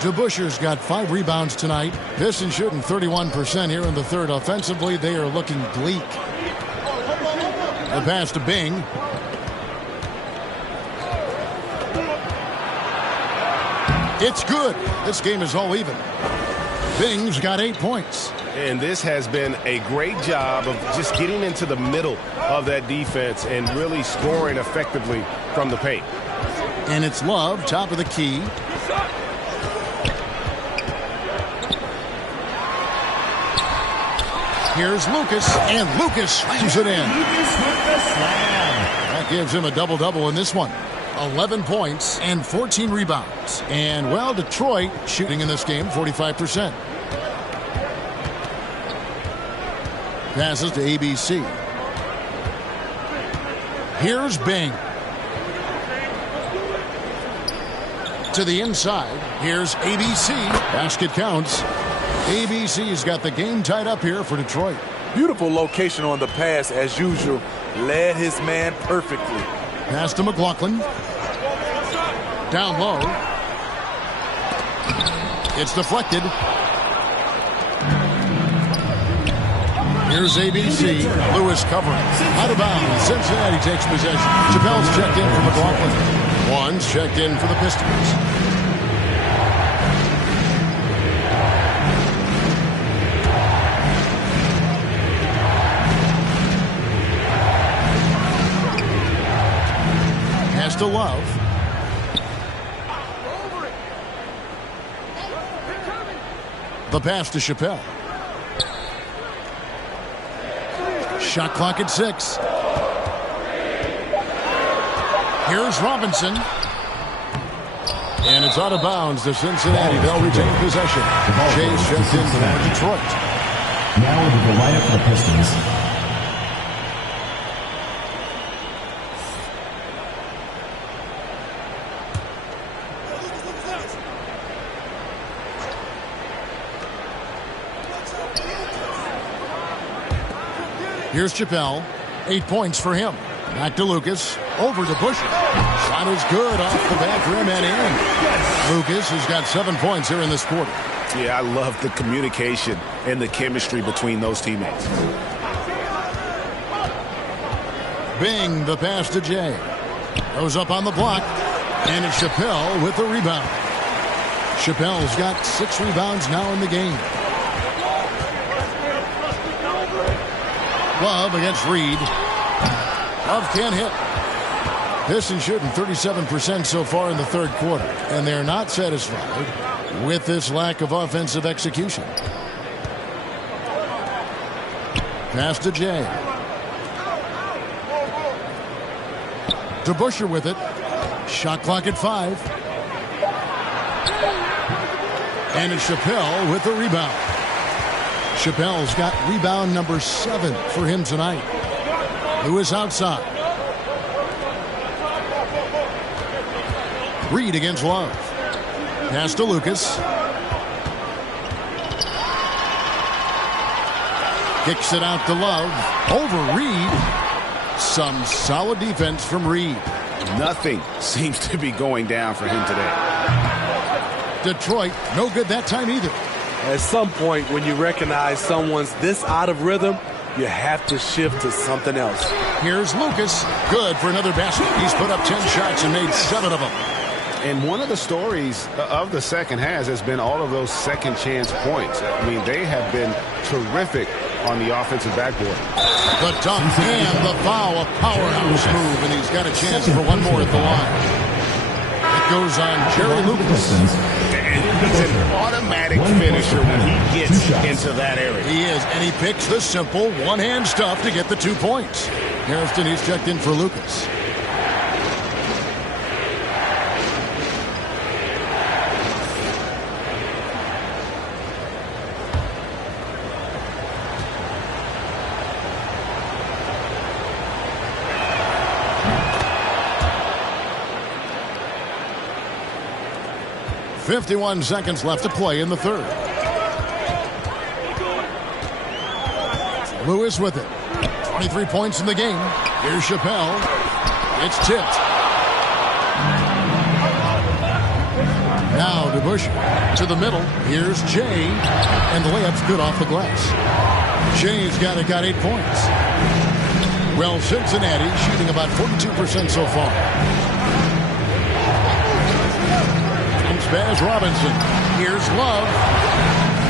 DeBuscher's got 5 rebounds tonight. Pistons shooting 31% here in the third. Offensively, they are looking bleak. The pass to Bing. It's good. This game is all even. Bing's got 8 points. And this has been a great job of just getting into the middle of that defense and really scoring effectively from the paint. And it's Love, top of the key. Here's Lucas, and Lucas slams it in. That gives him a double-double in this one. 11 points and 14 rebounds. And, well, Detroit shooting in this game 45%. Passes to ABC. Here's Bing. To the inside. Here's ABC. Basket counts. ABC's got the game tied up here for Detroit. Beautiful location on the pass as usual. Led his man perfectly. Pass to McLaughlin. Down low. It's deflected. Here's ABC. Lewis covering. Out of bounds. Cincinnati takes possession. Chappelle's checked in for McLaughlin. One's checked in for the Pistons. Pass to Love. The pass to Chappelle. Shot clock at 6. Here's Robinson. And it's out of bounds to Cincinnati. They'll retain possession. Chase checked in for Detroit. Now into the lineup for the Pistons. Here's Chappelle. 8 points for him. Back to Lucas. Over to Busher. Shot is good off the back rim and in. Lucas has got 7 points here in this quarter. Yeah, I love the communication and the chemistry between those teammates. Bing, the pass to Jay. Goes up on the block. And it's Chappelle with the rebound. Chappelle's got 6 rebounds now in the game. Love against Reed. Love can't hit. Pistons shooting 37% so far in the third quarter, and they're not satisfied with this lack of offensive execution. Pass to Jay. To Busher with it. Shot clock at 5. And it's Chappelle with the rebound. Chappelle's got rebound number 7 for him tonight. Lewis outside. Reed against Love. Pass to Lucas. Kicks it out to Love. Over Reed. Some solid defense from Reed. Nothing seems to be going down for him today. Detroit, no good that time either. At some point, when you recognize someone's this out of rhythm, you have to shift to something else. Here's Lucas. Good for another basket. He's put up 10 shots and made 7 of them. And one of the stories of the second half has been all of those second chance points. I mean, they have been terrific on the offensive backboard. The dunk and the foul, a powerhouse move, and he's got a chance for one more at the line. It goes on Jerry Lucas. He's an automatic finisher when he gets into that area. He is, and he picks the simple one-hand stuff to get the 2 points. Harrison, he's checked in for Lucas. .51 seconds left to play in the third. Lewis with it. 23 points in the game. Here's Chappelle. It's tipped. Now DeBusschere to the middle. Here's Jay. And the layup's good off the glass. Jay's got 8 points. Well, Cincinnati shooting about 42% so far. Comes Baz Robinson. Here's Love.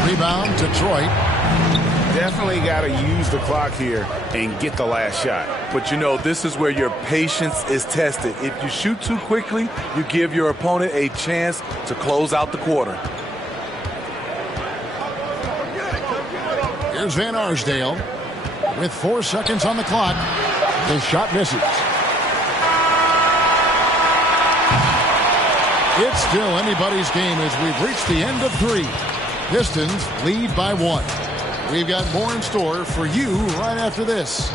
Rebound, Detroit. Definitely got to use the clock here and get the last shot. But, you know, this is where your patience is tested. If you shoot too quickly, you give your opponent a chance to close out the quarter. Here's Van Arsdale with 4 seconds on the clock. The shot misses. It's still anybody's game as we've reached the end of 3. Pistons lead by 1. We've got more in store for you right after this.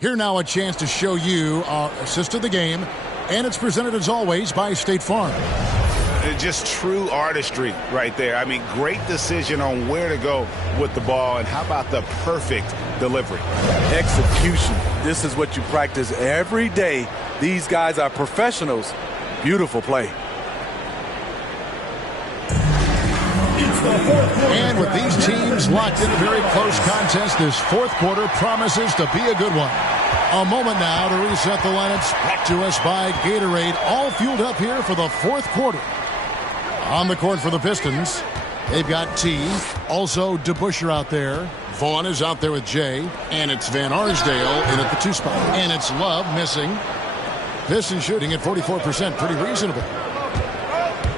Here now a chance to show you our assist of the game, and it's presented as always by State Farm. Just true artistry right there. I mean, great decision on where to go with the ball, and how about the perfect delivery? Execution. This is what you practice every day. These guys are professionals. Beautiful play. And with these teams locked in a very close contest, this fourth quarter promises to be a good one. A moment now to reset the lineups, brought to us by Gatorade, all fueled up here for the fourth quarter. On the court for the Pistons, they've got T, also DeBusschere out there. Vaughn is out there with Jay, and it's Van Arsdale in at the 2 spot. And it's Love missing. Pistons shooting at 44%, pretty reasonable.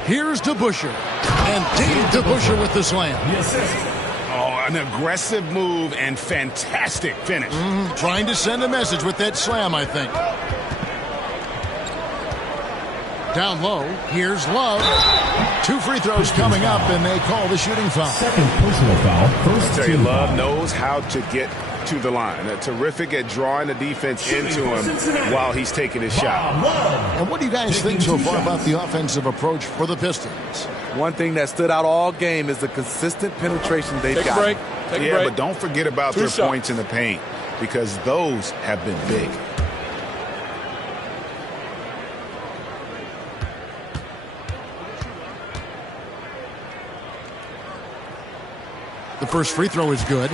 Here's DeBusschere, and Dave DeBusschere with the slam. Oh, an aggressive move and fantastic finish. Trying to send a message with that slam, I think. Down low, here's Love. 2 free throws coming up, and they call the shooting foul. Second personal foul. First I tell you, Love knows how to get to the line. They're terrific at drawing the defense into him while he's taking his shot. And what do you guys think so far about the offensive approach for the Pistons? One thing that stood out all game is the consistent penetration they've got. Take a break. But don't forget about their points in the paint, because those have been big. The first free throw is good.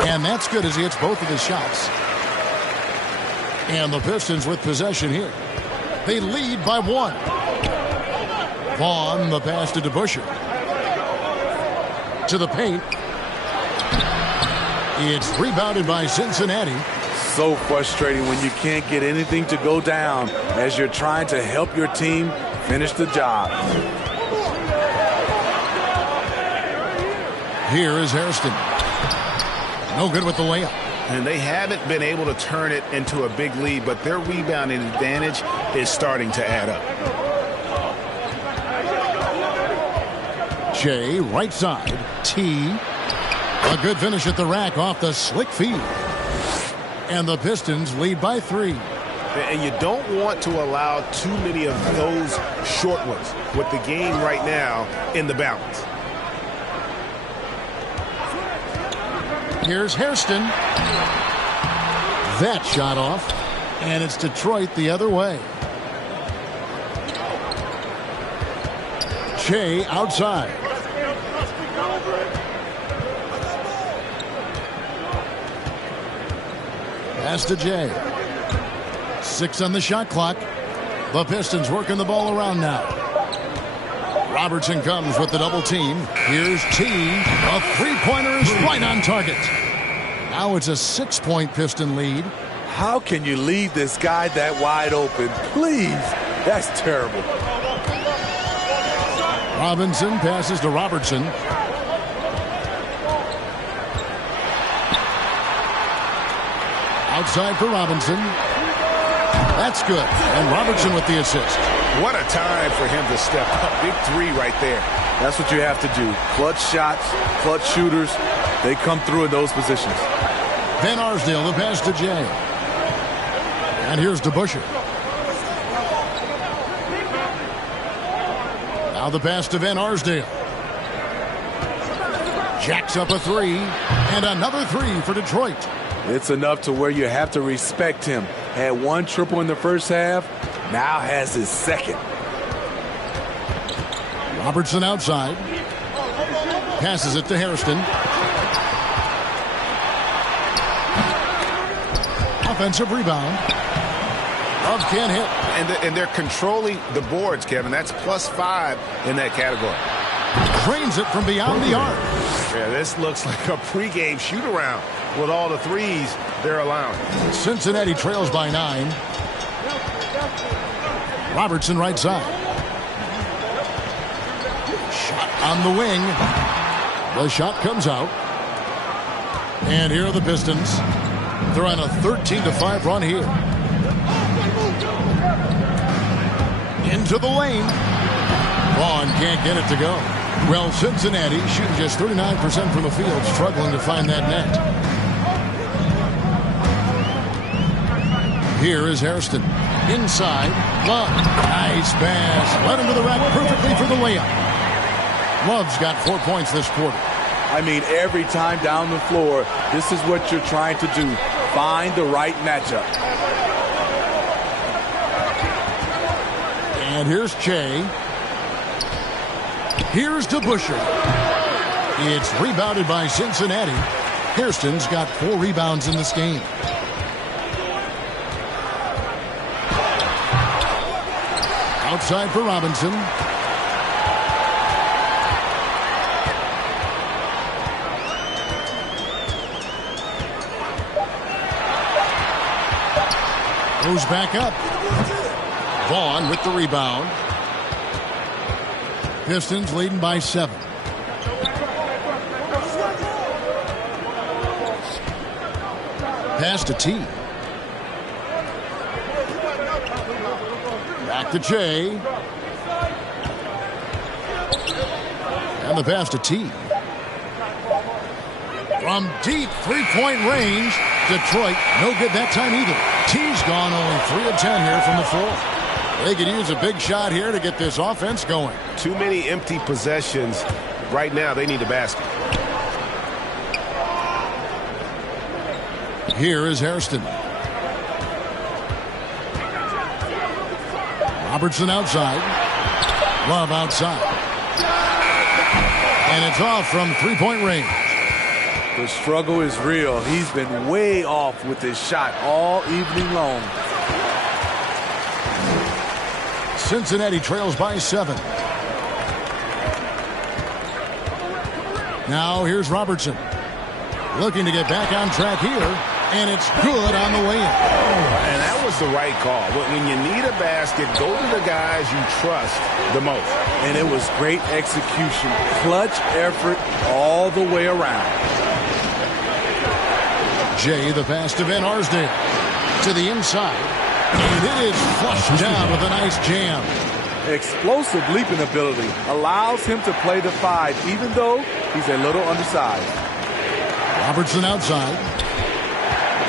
And that's good as he hits both of his shots. And the Pistons with possession here. They lead by 1. Vaughn, the pass to DeBusschere. To the paint. It's rebounded by Cincinnati. So frustrating when you can't get anything to go down as you're trying to help your team finish the job. Here is Hairston. No good with the layup. And they haven't been able to turn it into a big lead, but their rebounding advantage is starting to add up. Jay, right side. T. A good finish at the rack off the slick feed. And the Pistons lead by 3. And you don't want to allow too many of those short ones with the game right now in the balance. Here's Hairston. That shot off. And it's Detroit the other way. Jay outside. Pass to Jay. 6 on the shot clock. The Pistons working the ball around now. Robertson comes with the double team. Here's T. A three-pointer is right on target. Now it's a 6-point Piston lead. How can you leave this guy that wide open? Please. That's terrible. Robinson passes to Robertson. Outside for Robinson. That's good. And Robertson with the assist. What a time for him to step up. Big three right there. That's what you have to do. Clutch shots, clutch shooters. They come through in those positions. Van Arsdale, the pass to Jay. And here's DeBusschere. Now the pass to Van Arsdale. Jacks up a three. And another three for Detroit. It's enough to where you have to respect him. Had one triple in the first half, now has his second. Robertson outside. Passes it to Hairston. Offensive rebound. Love can't hit. And they're controlling the boards, Kevin. That's +5 in that category. Drains it from beyond the arc. Yeah, this looks like a pregame shoot-around with all the threes they're allowing. Cincinnati trails by 9. Robertson right side. Shot on the wing. The shot comes out. And here are the Pistons. They're on a 13-5 run here. Into the lane. Vaughn can't get it to go. Well, Cincinnati shooting just 39% from the field, struggling to find that net. Here is Hairston. Inside. Love. Nice pass. Led him to the rack perfectly for the layup. Love's got 4 points this quarter. I mean, every time down the floor, this is what you're trying to do. Find the right matchup. And here's Che. Here's DeBusschere. It's rebounded by Cincinnati. Hairston's got 4 rebounds in this game. Outside for Robinson. Goes back up. Vaughn with the rebound. Pistons leading by 7. Pass to T. Back to Che. And the pass to T. From deep three-point range, Detroit, no good that time either. T's gone only 3 of 10 here from the floor. They could use a big shot here to get this offense going. Too many empty possessions. Right now, they need a basket. Here is Hairston. Robertson outside. Love outside. And it's off from three-point range. The struggle is real. He's been way off with his shot all evening long. Cincinnati trails by 7. Now here's Robertson. Looking to get back on track here. And it's good on the way in. And that was the right call. When you need a basket, go to the guys you trust the most. And it was great execution. Clutch effort all the way around. Jay, the pass to Van Arsdale. To the inside. And it is flushed down with a nice jam. Explosive leaping ability allows him to play the 5, even though he's a little undersized. Robertson outside.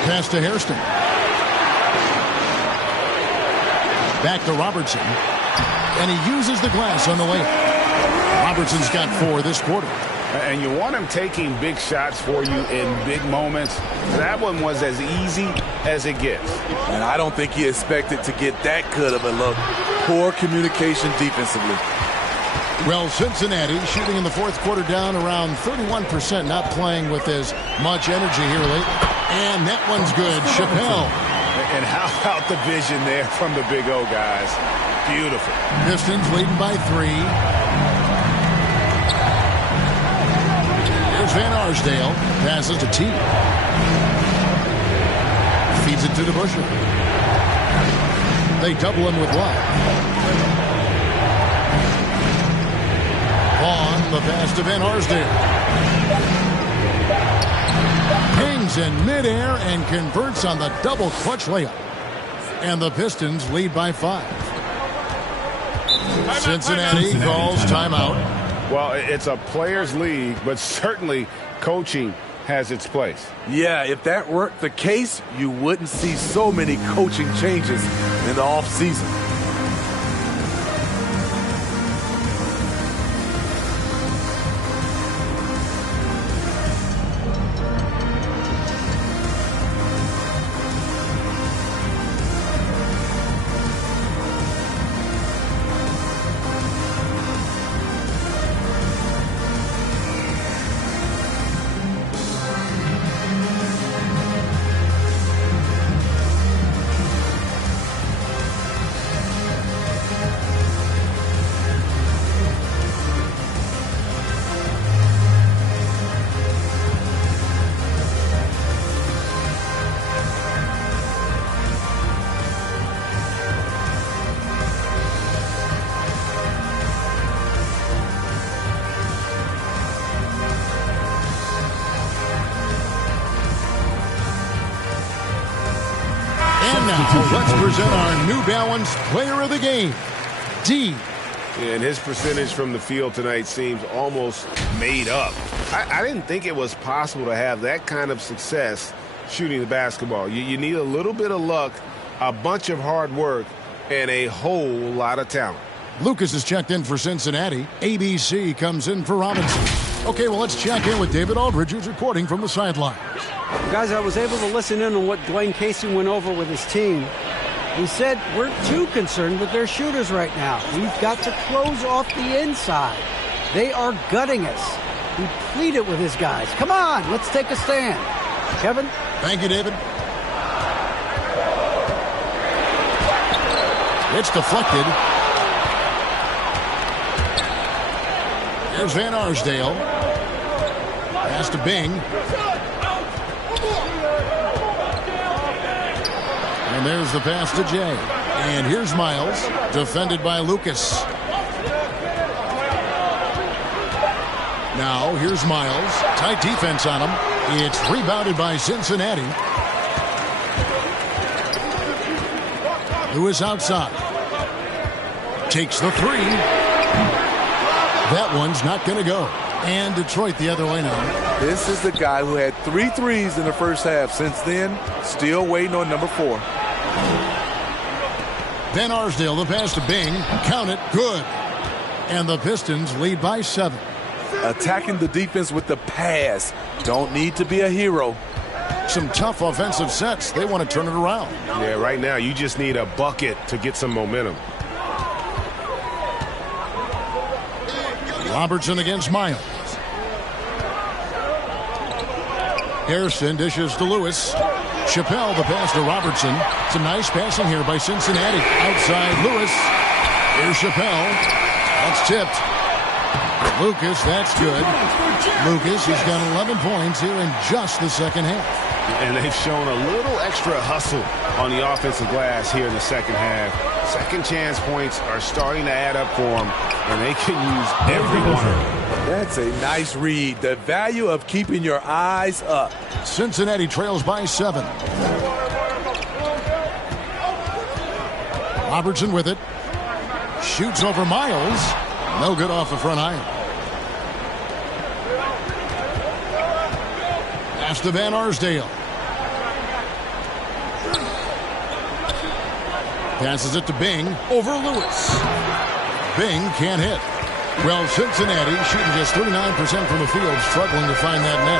Pass to Hairston. Back to Robertson. And he uses the glass on the way. Robertson's got 4 this quarter. And you want him taking big shots for you in big moments. That one was as easy as it gets. And I don't think he expected to get that good of a look. Poor communication defensively. Well, Cincinnati shooting in the fourth quarter down around 31%, not playing with as much energy here lately. And that one's good. Chappelle. And how about the vision there from the Big O guys? Beautiful. Pistons leading by 3. Here's Van Arsdale. Passes to T. Feeds it to DeBusschere. They double him with Love. Vaughn, the pass to Van Arsdale. Hangs in midair and converts on the double clutch layup. And the Pistons lead by 5. Cincinnati calls timeout. Well, it's a players' league, but certainly coaching has its place. Yeah, if that weren't the case, you wouldn't see so many coaching changes in the offseason. Let's present our New Balance Player of the Game, D. And his percentage from the field tonight seems almost made up. I didn't think it was possible to have that kind of success shooting the basketball. You need a little bit of luck, a bunch of hard work, and a whole lot of talent. Lucas is checked in for Cincinnati. ABC comes in for Robinson. Okay, well, let's check in with David Aldridge, who's reporting from the sidelines. Guys, I was able to listen in on what Dwayne Casey went over with his team. He said, we're too concerned with their shooters right now. We've got to close off the inside. They are gutting us. He pleaded with his guys. Come on, let's take a stand. Kevin? Thank you, David. It's deflected. There's Van Arsdale. Pass to Bing. And there's the pass to Jay. And here's Miles, defended by Lucas. Now, here's Miles. Tight defense on him. It's rebounded by Cincinnati. Lewis outside. Takes the three. That one's not going to go. And Detroit the other way now. This is the guy who had 3 threes in the first half. Since then, still waiting on number 4. Van Arsdale, the pass to Bing. Count it. Good. And the Pistons lead by 7. Attacking the defense with the pass. Don't need to be a hero. Some tough offensive sets. They want to turn it around. Yeah, right now you just need a bucket to get some momentum. Robertson against Miles. Harrison dishes to Lewis. Chappelle, the pass to Robertson. Some nice passing here by Cincinnati. Outside Lewis. Here's Chappelle. That's tipped. Lucas, that's good. Lucas, he's got 11 points here in just the second half. And they've shown a little extra hustle on the offensive glass here in the second half. Second chance points are starting to add up for them, and they can use every one of them. That's a nice read. The value of keeping your eyes up. Cincinnati trails by 7. Robertson with it. Shoots over Miles. No good off the front iron. Pass to Van Arsdale. Passes it to Bing over Lewis. Bing can't hit. Well, Cincinnati shooting just 39% from the field, struggling to find that net.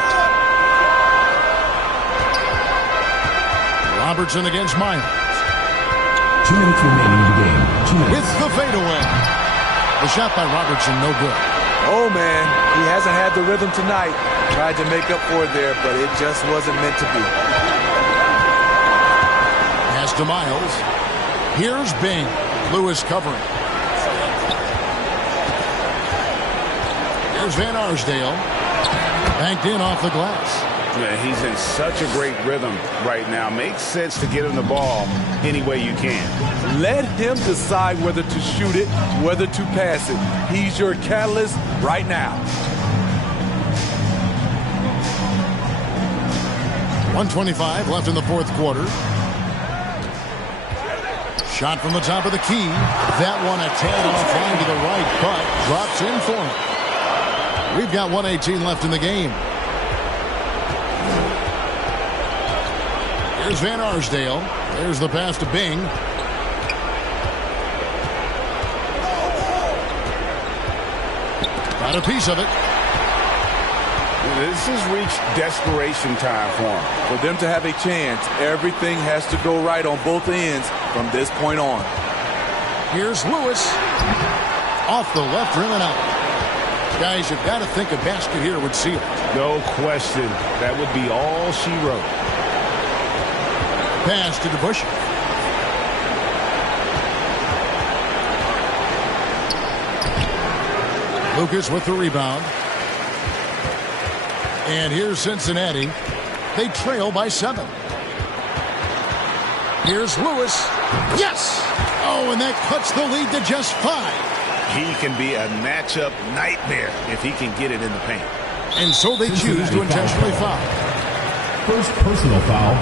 Robertson against Miles. 2 minutes remaining in the game. 2 minutes. With the fadeaway. The shot by Robertson, no good. Oh, man, he hasn't had the rhythm tonight. Tried to make up for it there, but it just wasn't meant to be. Pass to Miles. Here's Bing. Lewis covering. There's Van Arsdale. Banked in off the glass. Yeah, he's in such a great rhythm right now. Makes sense to get him the ball any way you can. Let him decide whether to shoot it, whether to pass it. He's your catalyst right now. 1:25 left in the fourth quarter. Shot from the top of the key. That one a tad offline to the right, but drops in for him. We've got 1:18 left in the game. Here's Van Arsdale. There's the pass to Bing. Got a piece of it. This has reached desperation time for him. For them to have a chance, everything has to go right on both ends from this point on. Here's Lewis. Off the left rim and out. Guys, you've got to think a basket here would seal it. No question. That would be all she wrote. Pass to DeBusschere. Lucas with the rebound. And here's Cincinnati. They trail by 7. Here's Lewis. Yes! Oh, and that cuts the lead to just 5. He can be a matchup nightmare if he can get it in the paint. And so they choose to intentionally foul. First personal foul.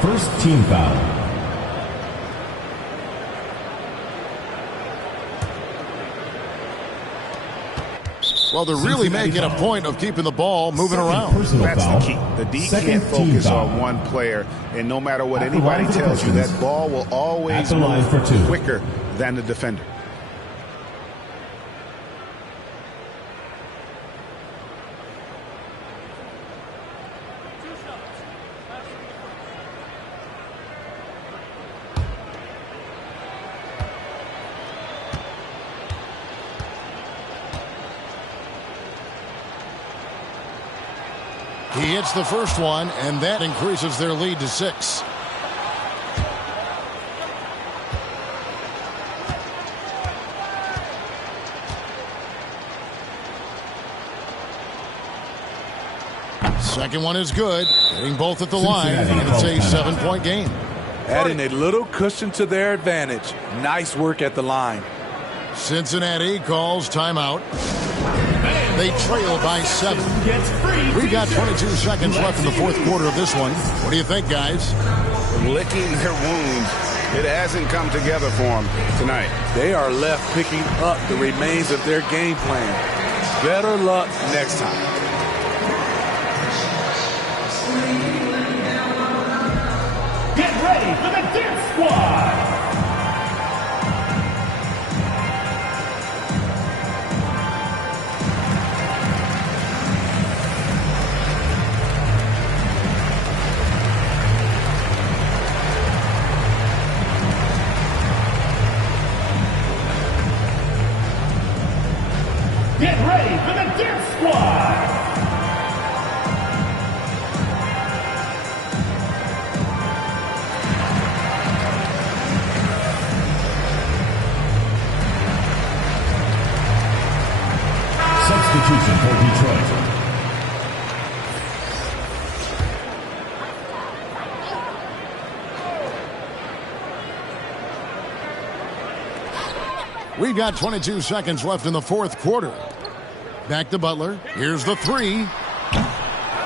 First team foul. Well, they're really making a point of keeping the ball moving around. That's the key. The D can't focus on one player, and no matter what anybody tells you, that ball will always move quicker than the defender. He hits the first one, and that increases their lead to 6. Second one is good. Hitting both at the line, and it's a 7-point game. Adding a little cushion to their advantage. Nice work at the line. Cincinnati calls timeout. They trail by 7. We've got 22 seconds left in the fourth quarter of this one. What do you think, guys? Licking their wounds. It hasn't come together for them tonight. They are left picking up the remains of their game plan. Better luck next time. Get ready for the Dance Squad. Get ready for the Dance Squad! Substitution for Detroit. We've got 22 seconds left in the fourth quarter. Back to Butler. Here's the 3.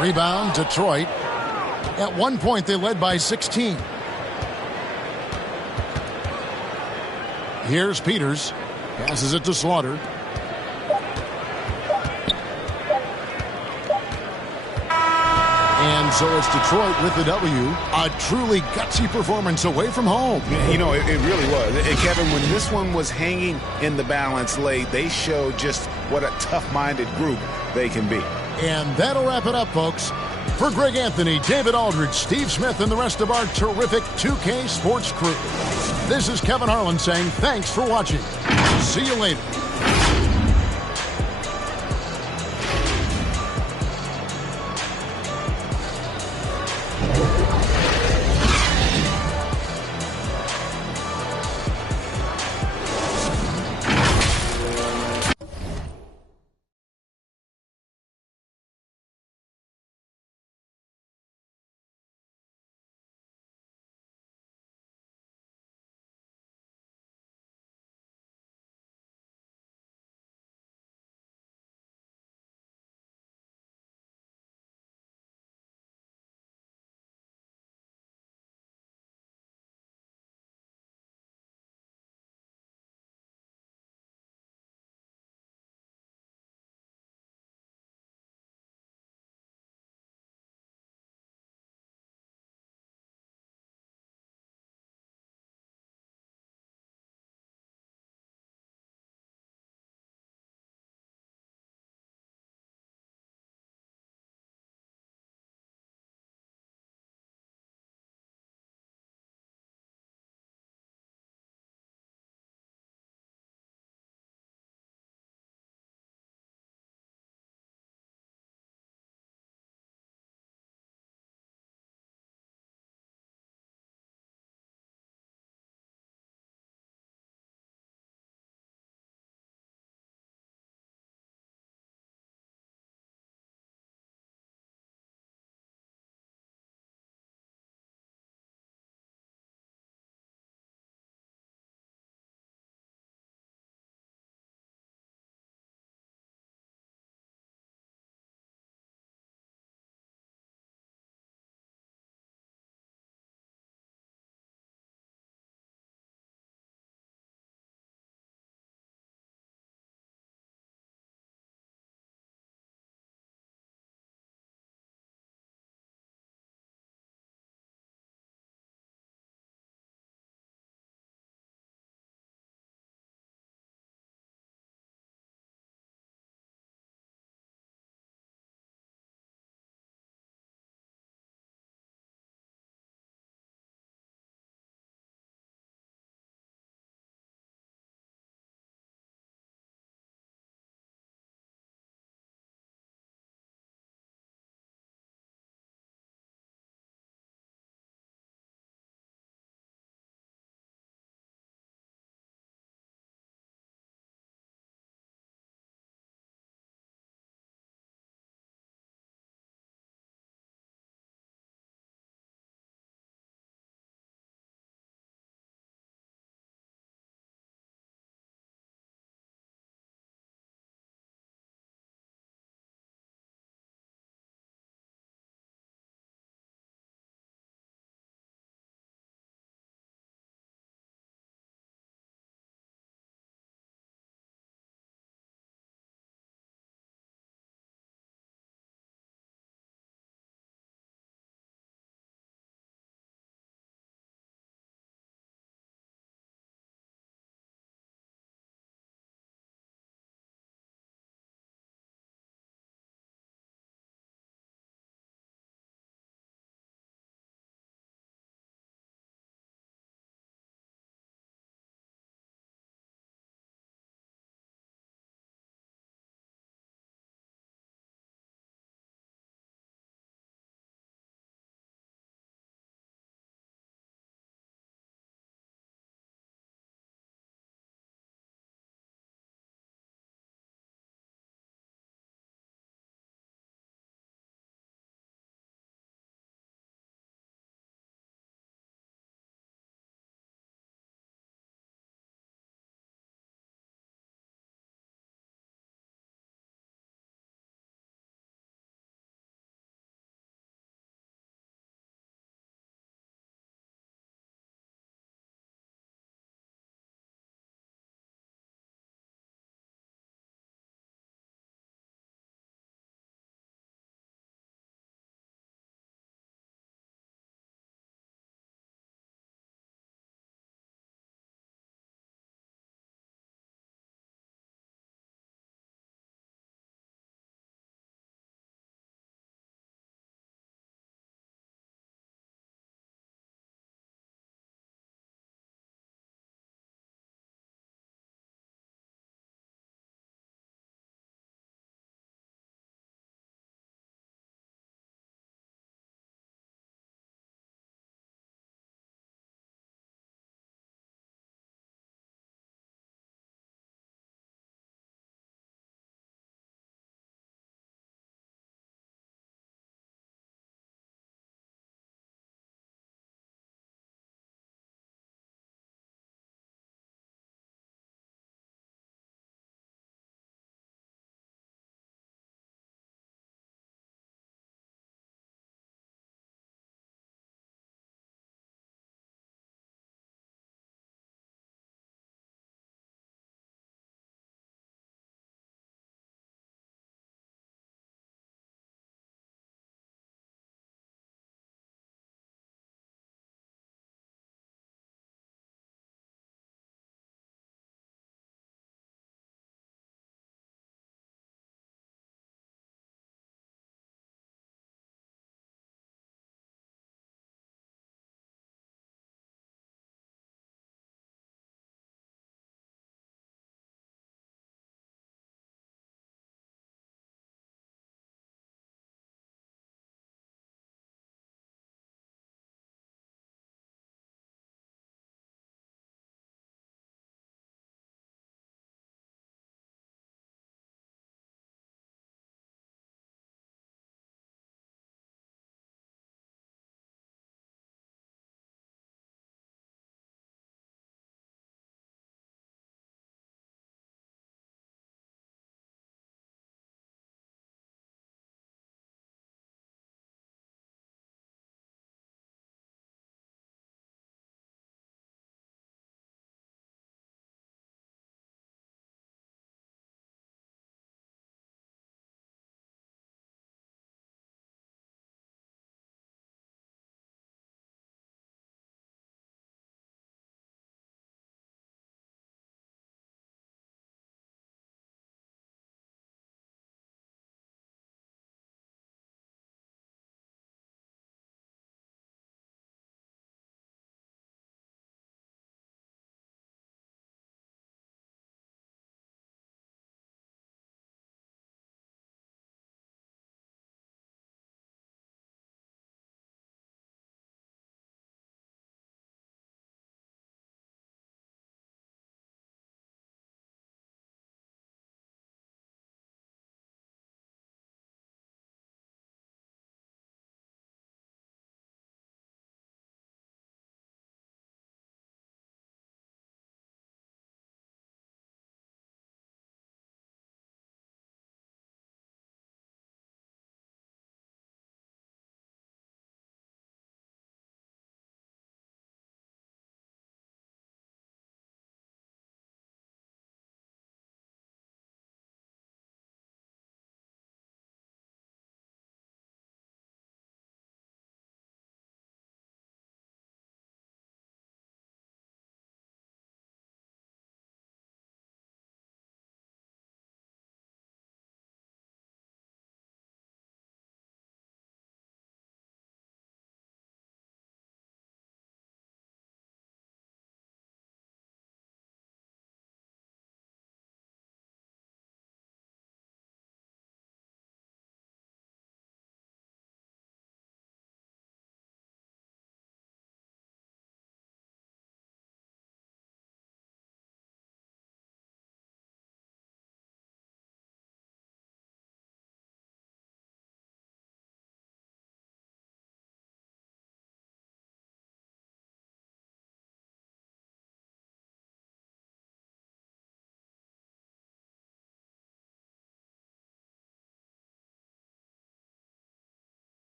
Rebound, Detroit. At one point, they led by 16. Here's Peters. Passes it to Slaughter. And so it's Detroit with the W. A truly gutsy performance away from home. You know, it really was. And Kevin, when this one was hanging in the balance late, they showed just what a tough-minded group they can be. And that'll wrap it up, folks. For Greg Anthony, David Aldridge, Steve Smith, and the rest of our terrific 2K Sports crew, this is Kevin Harlan saying thanks for watching. See you later.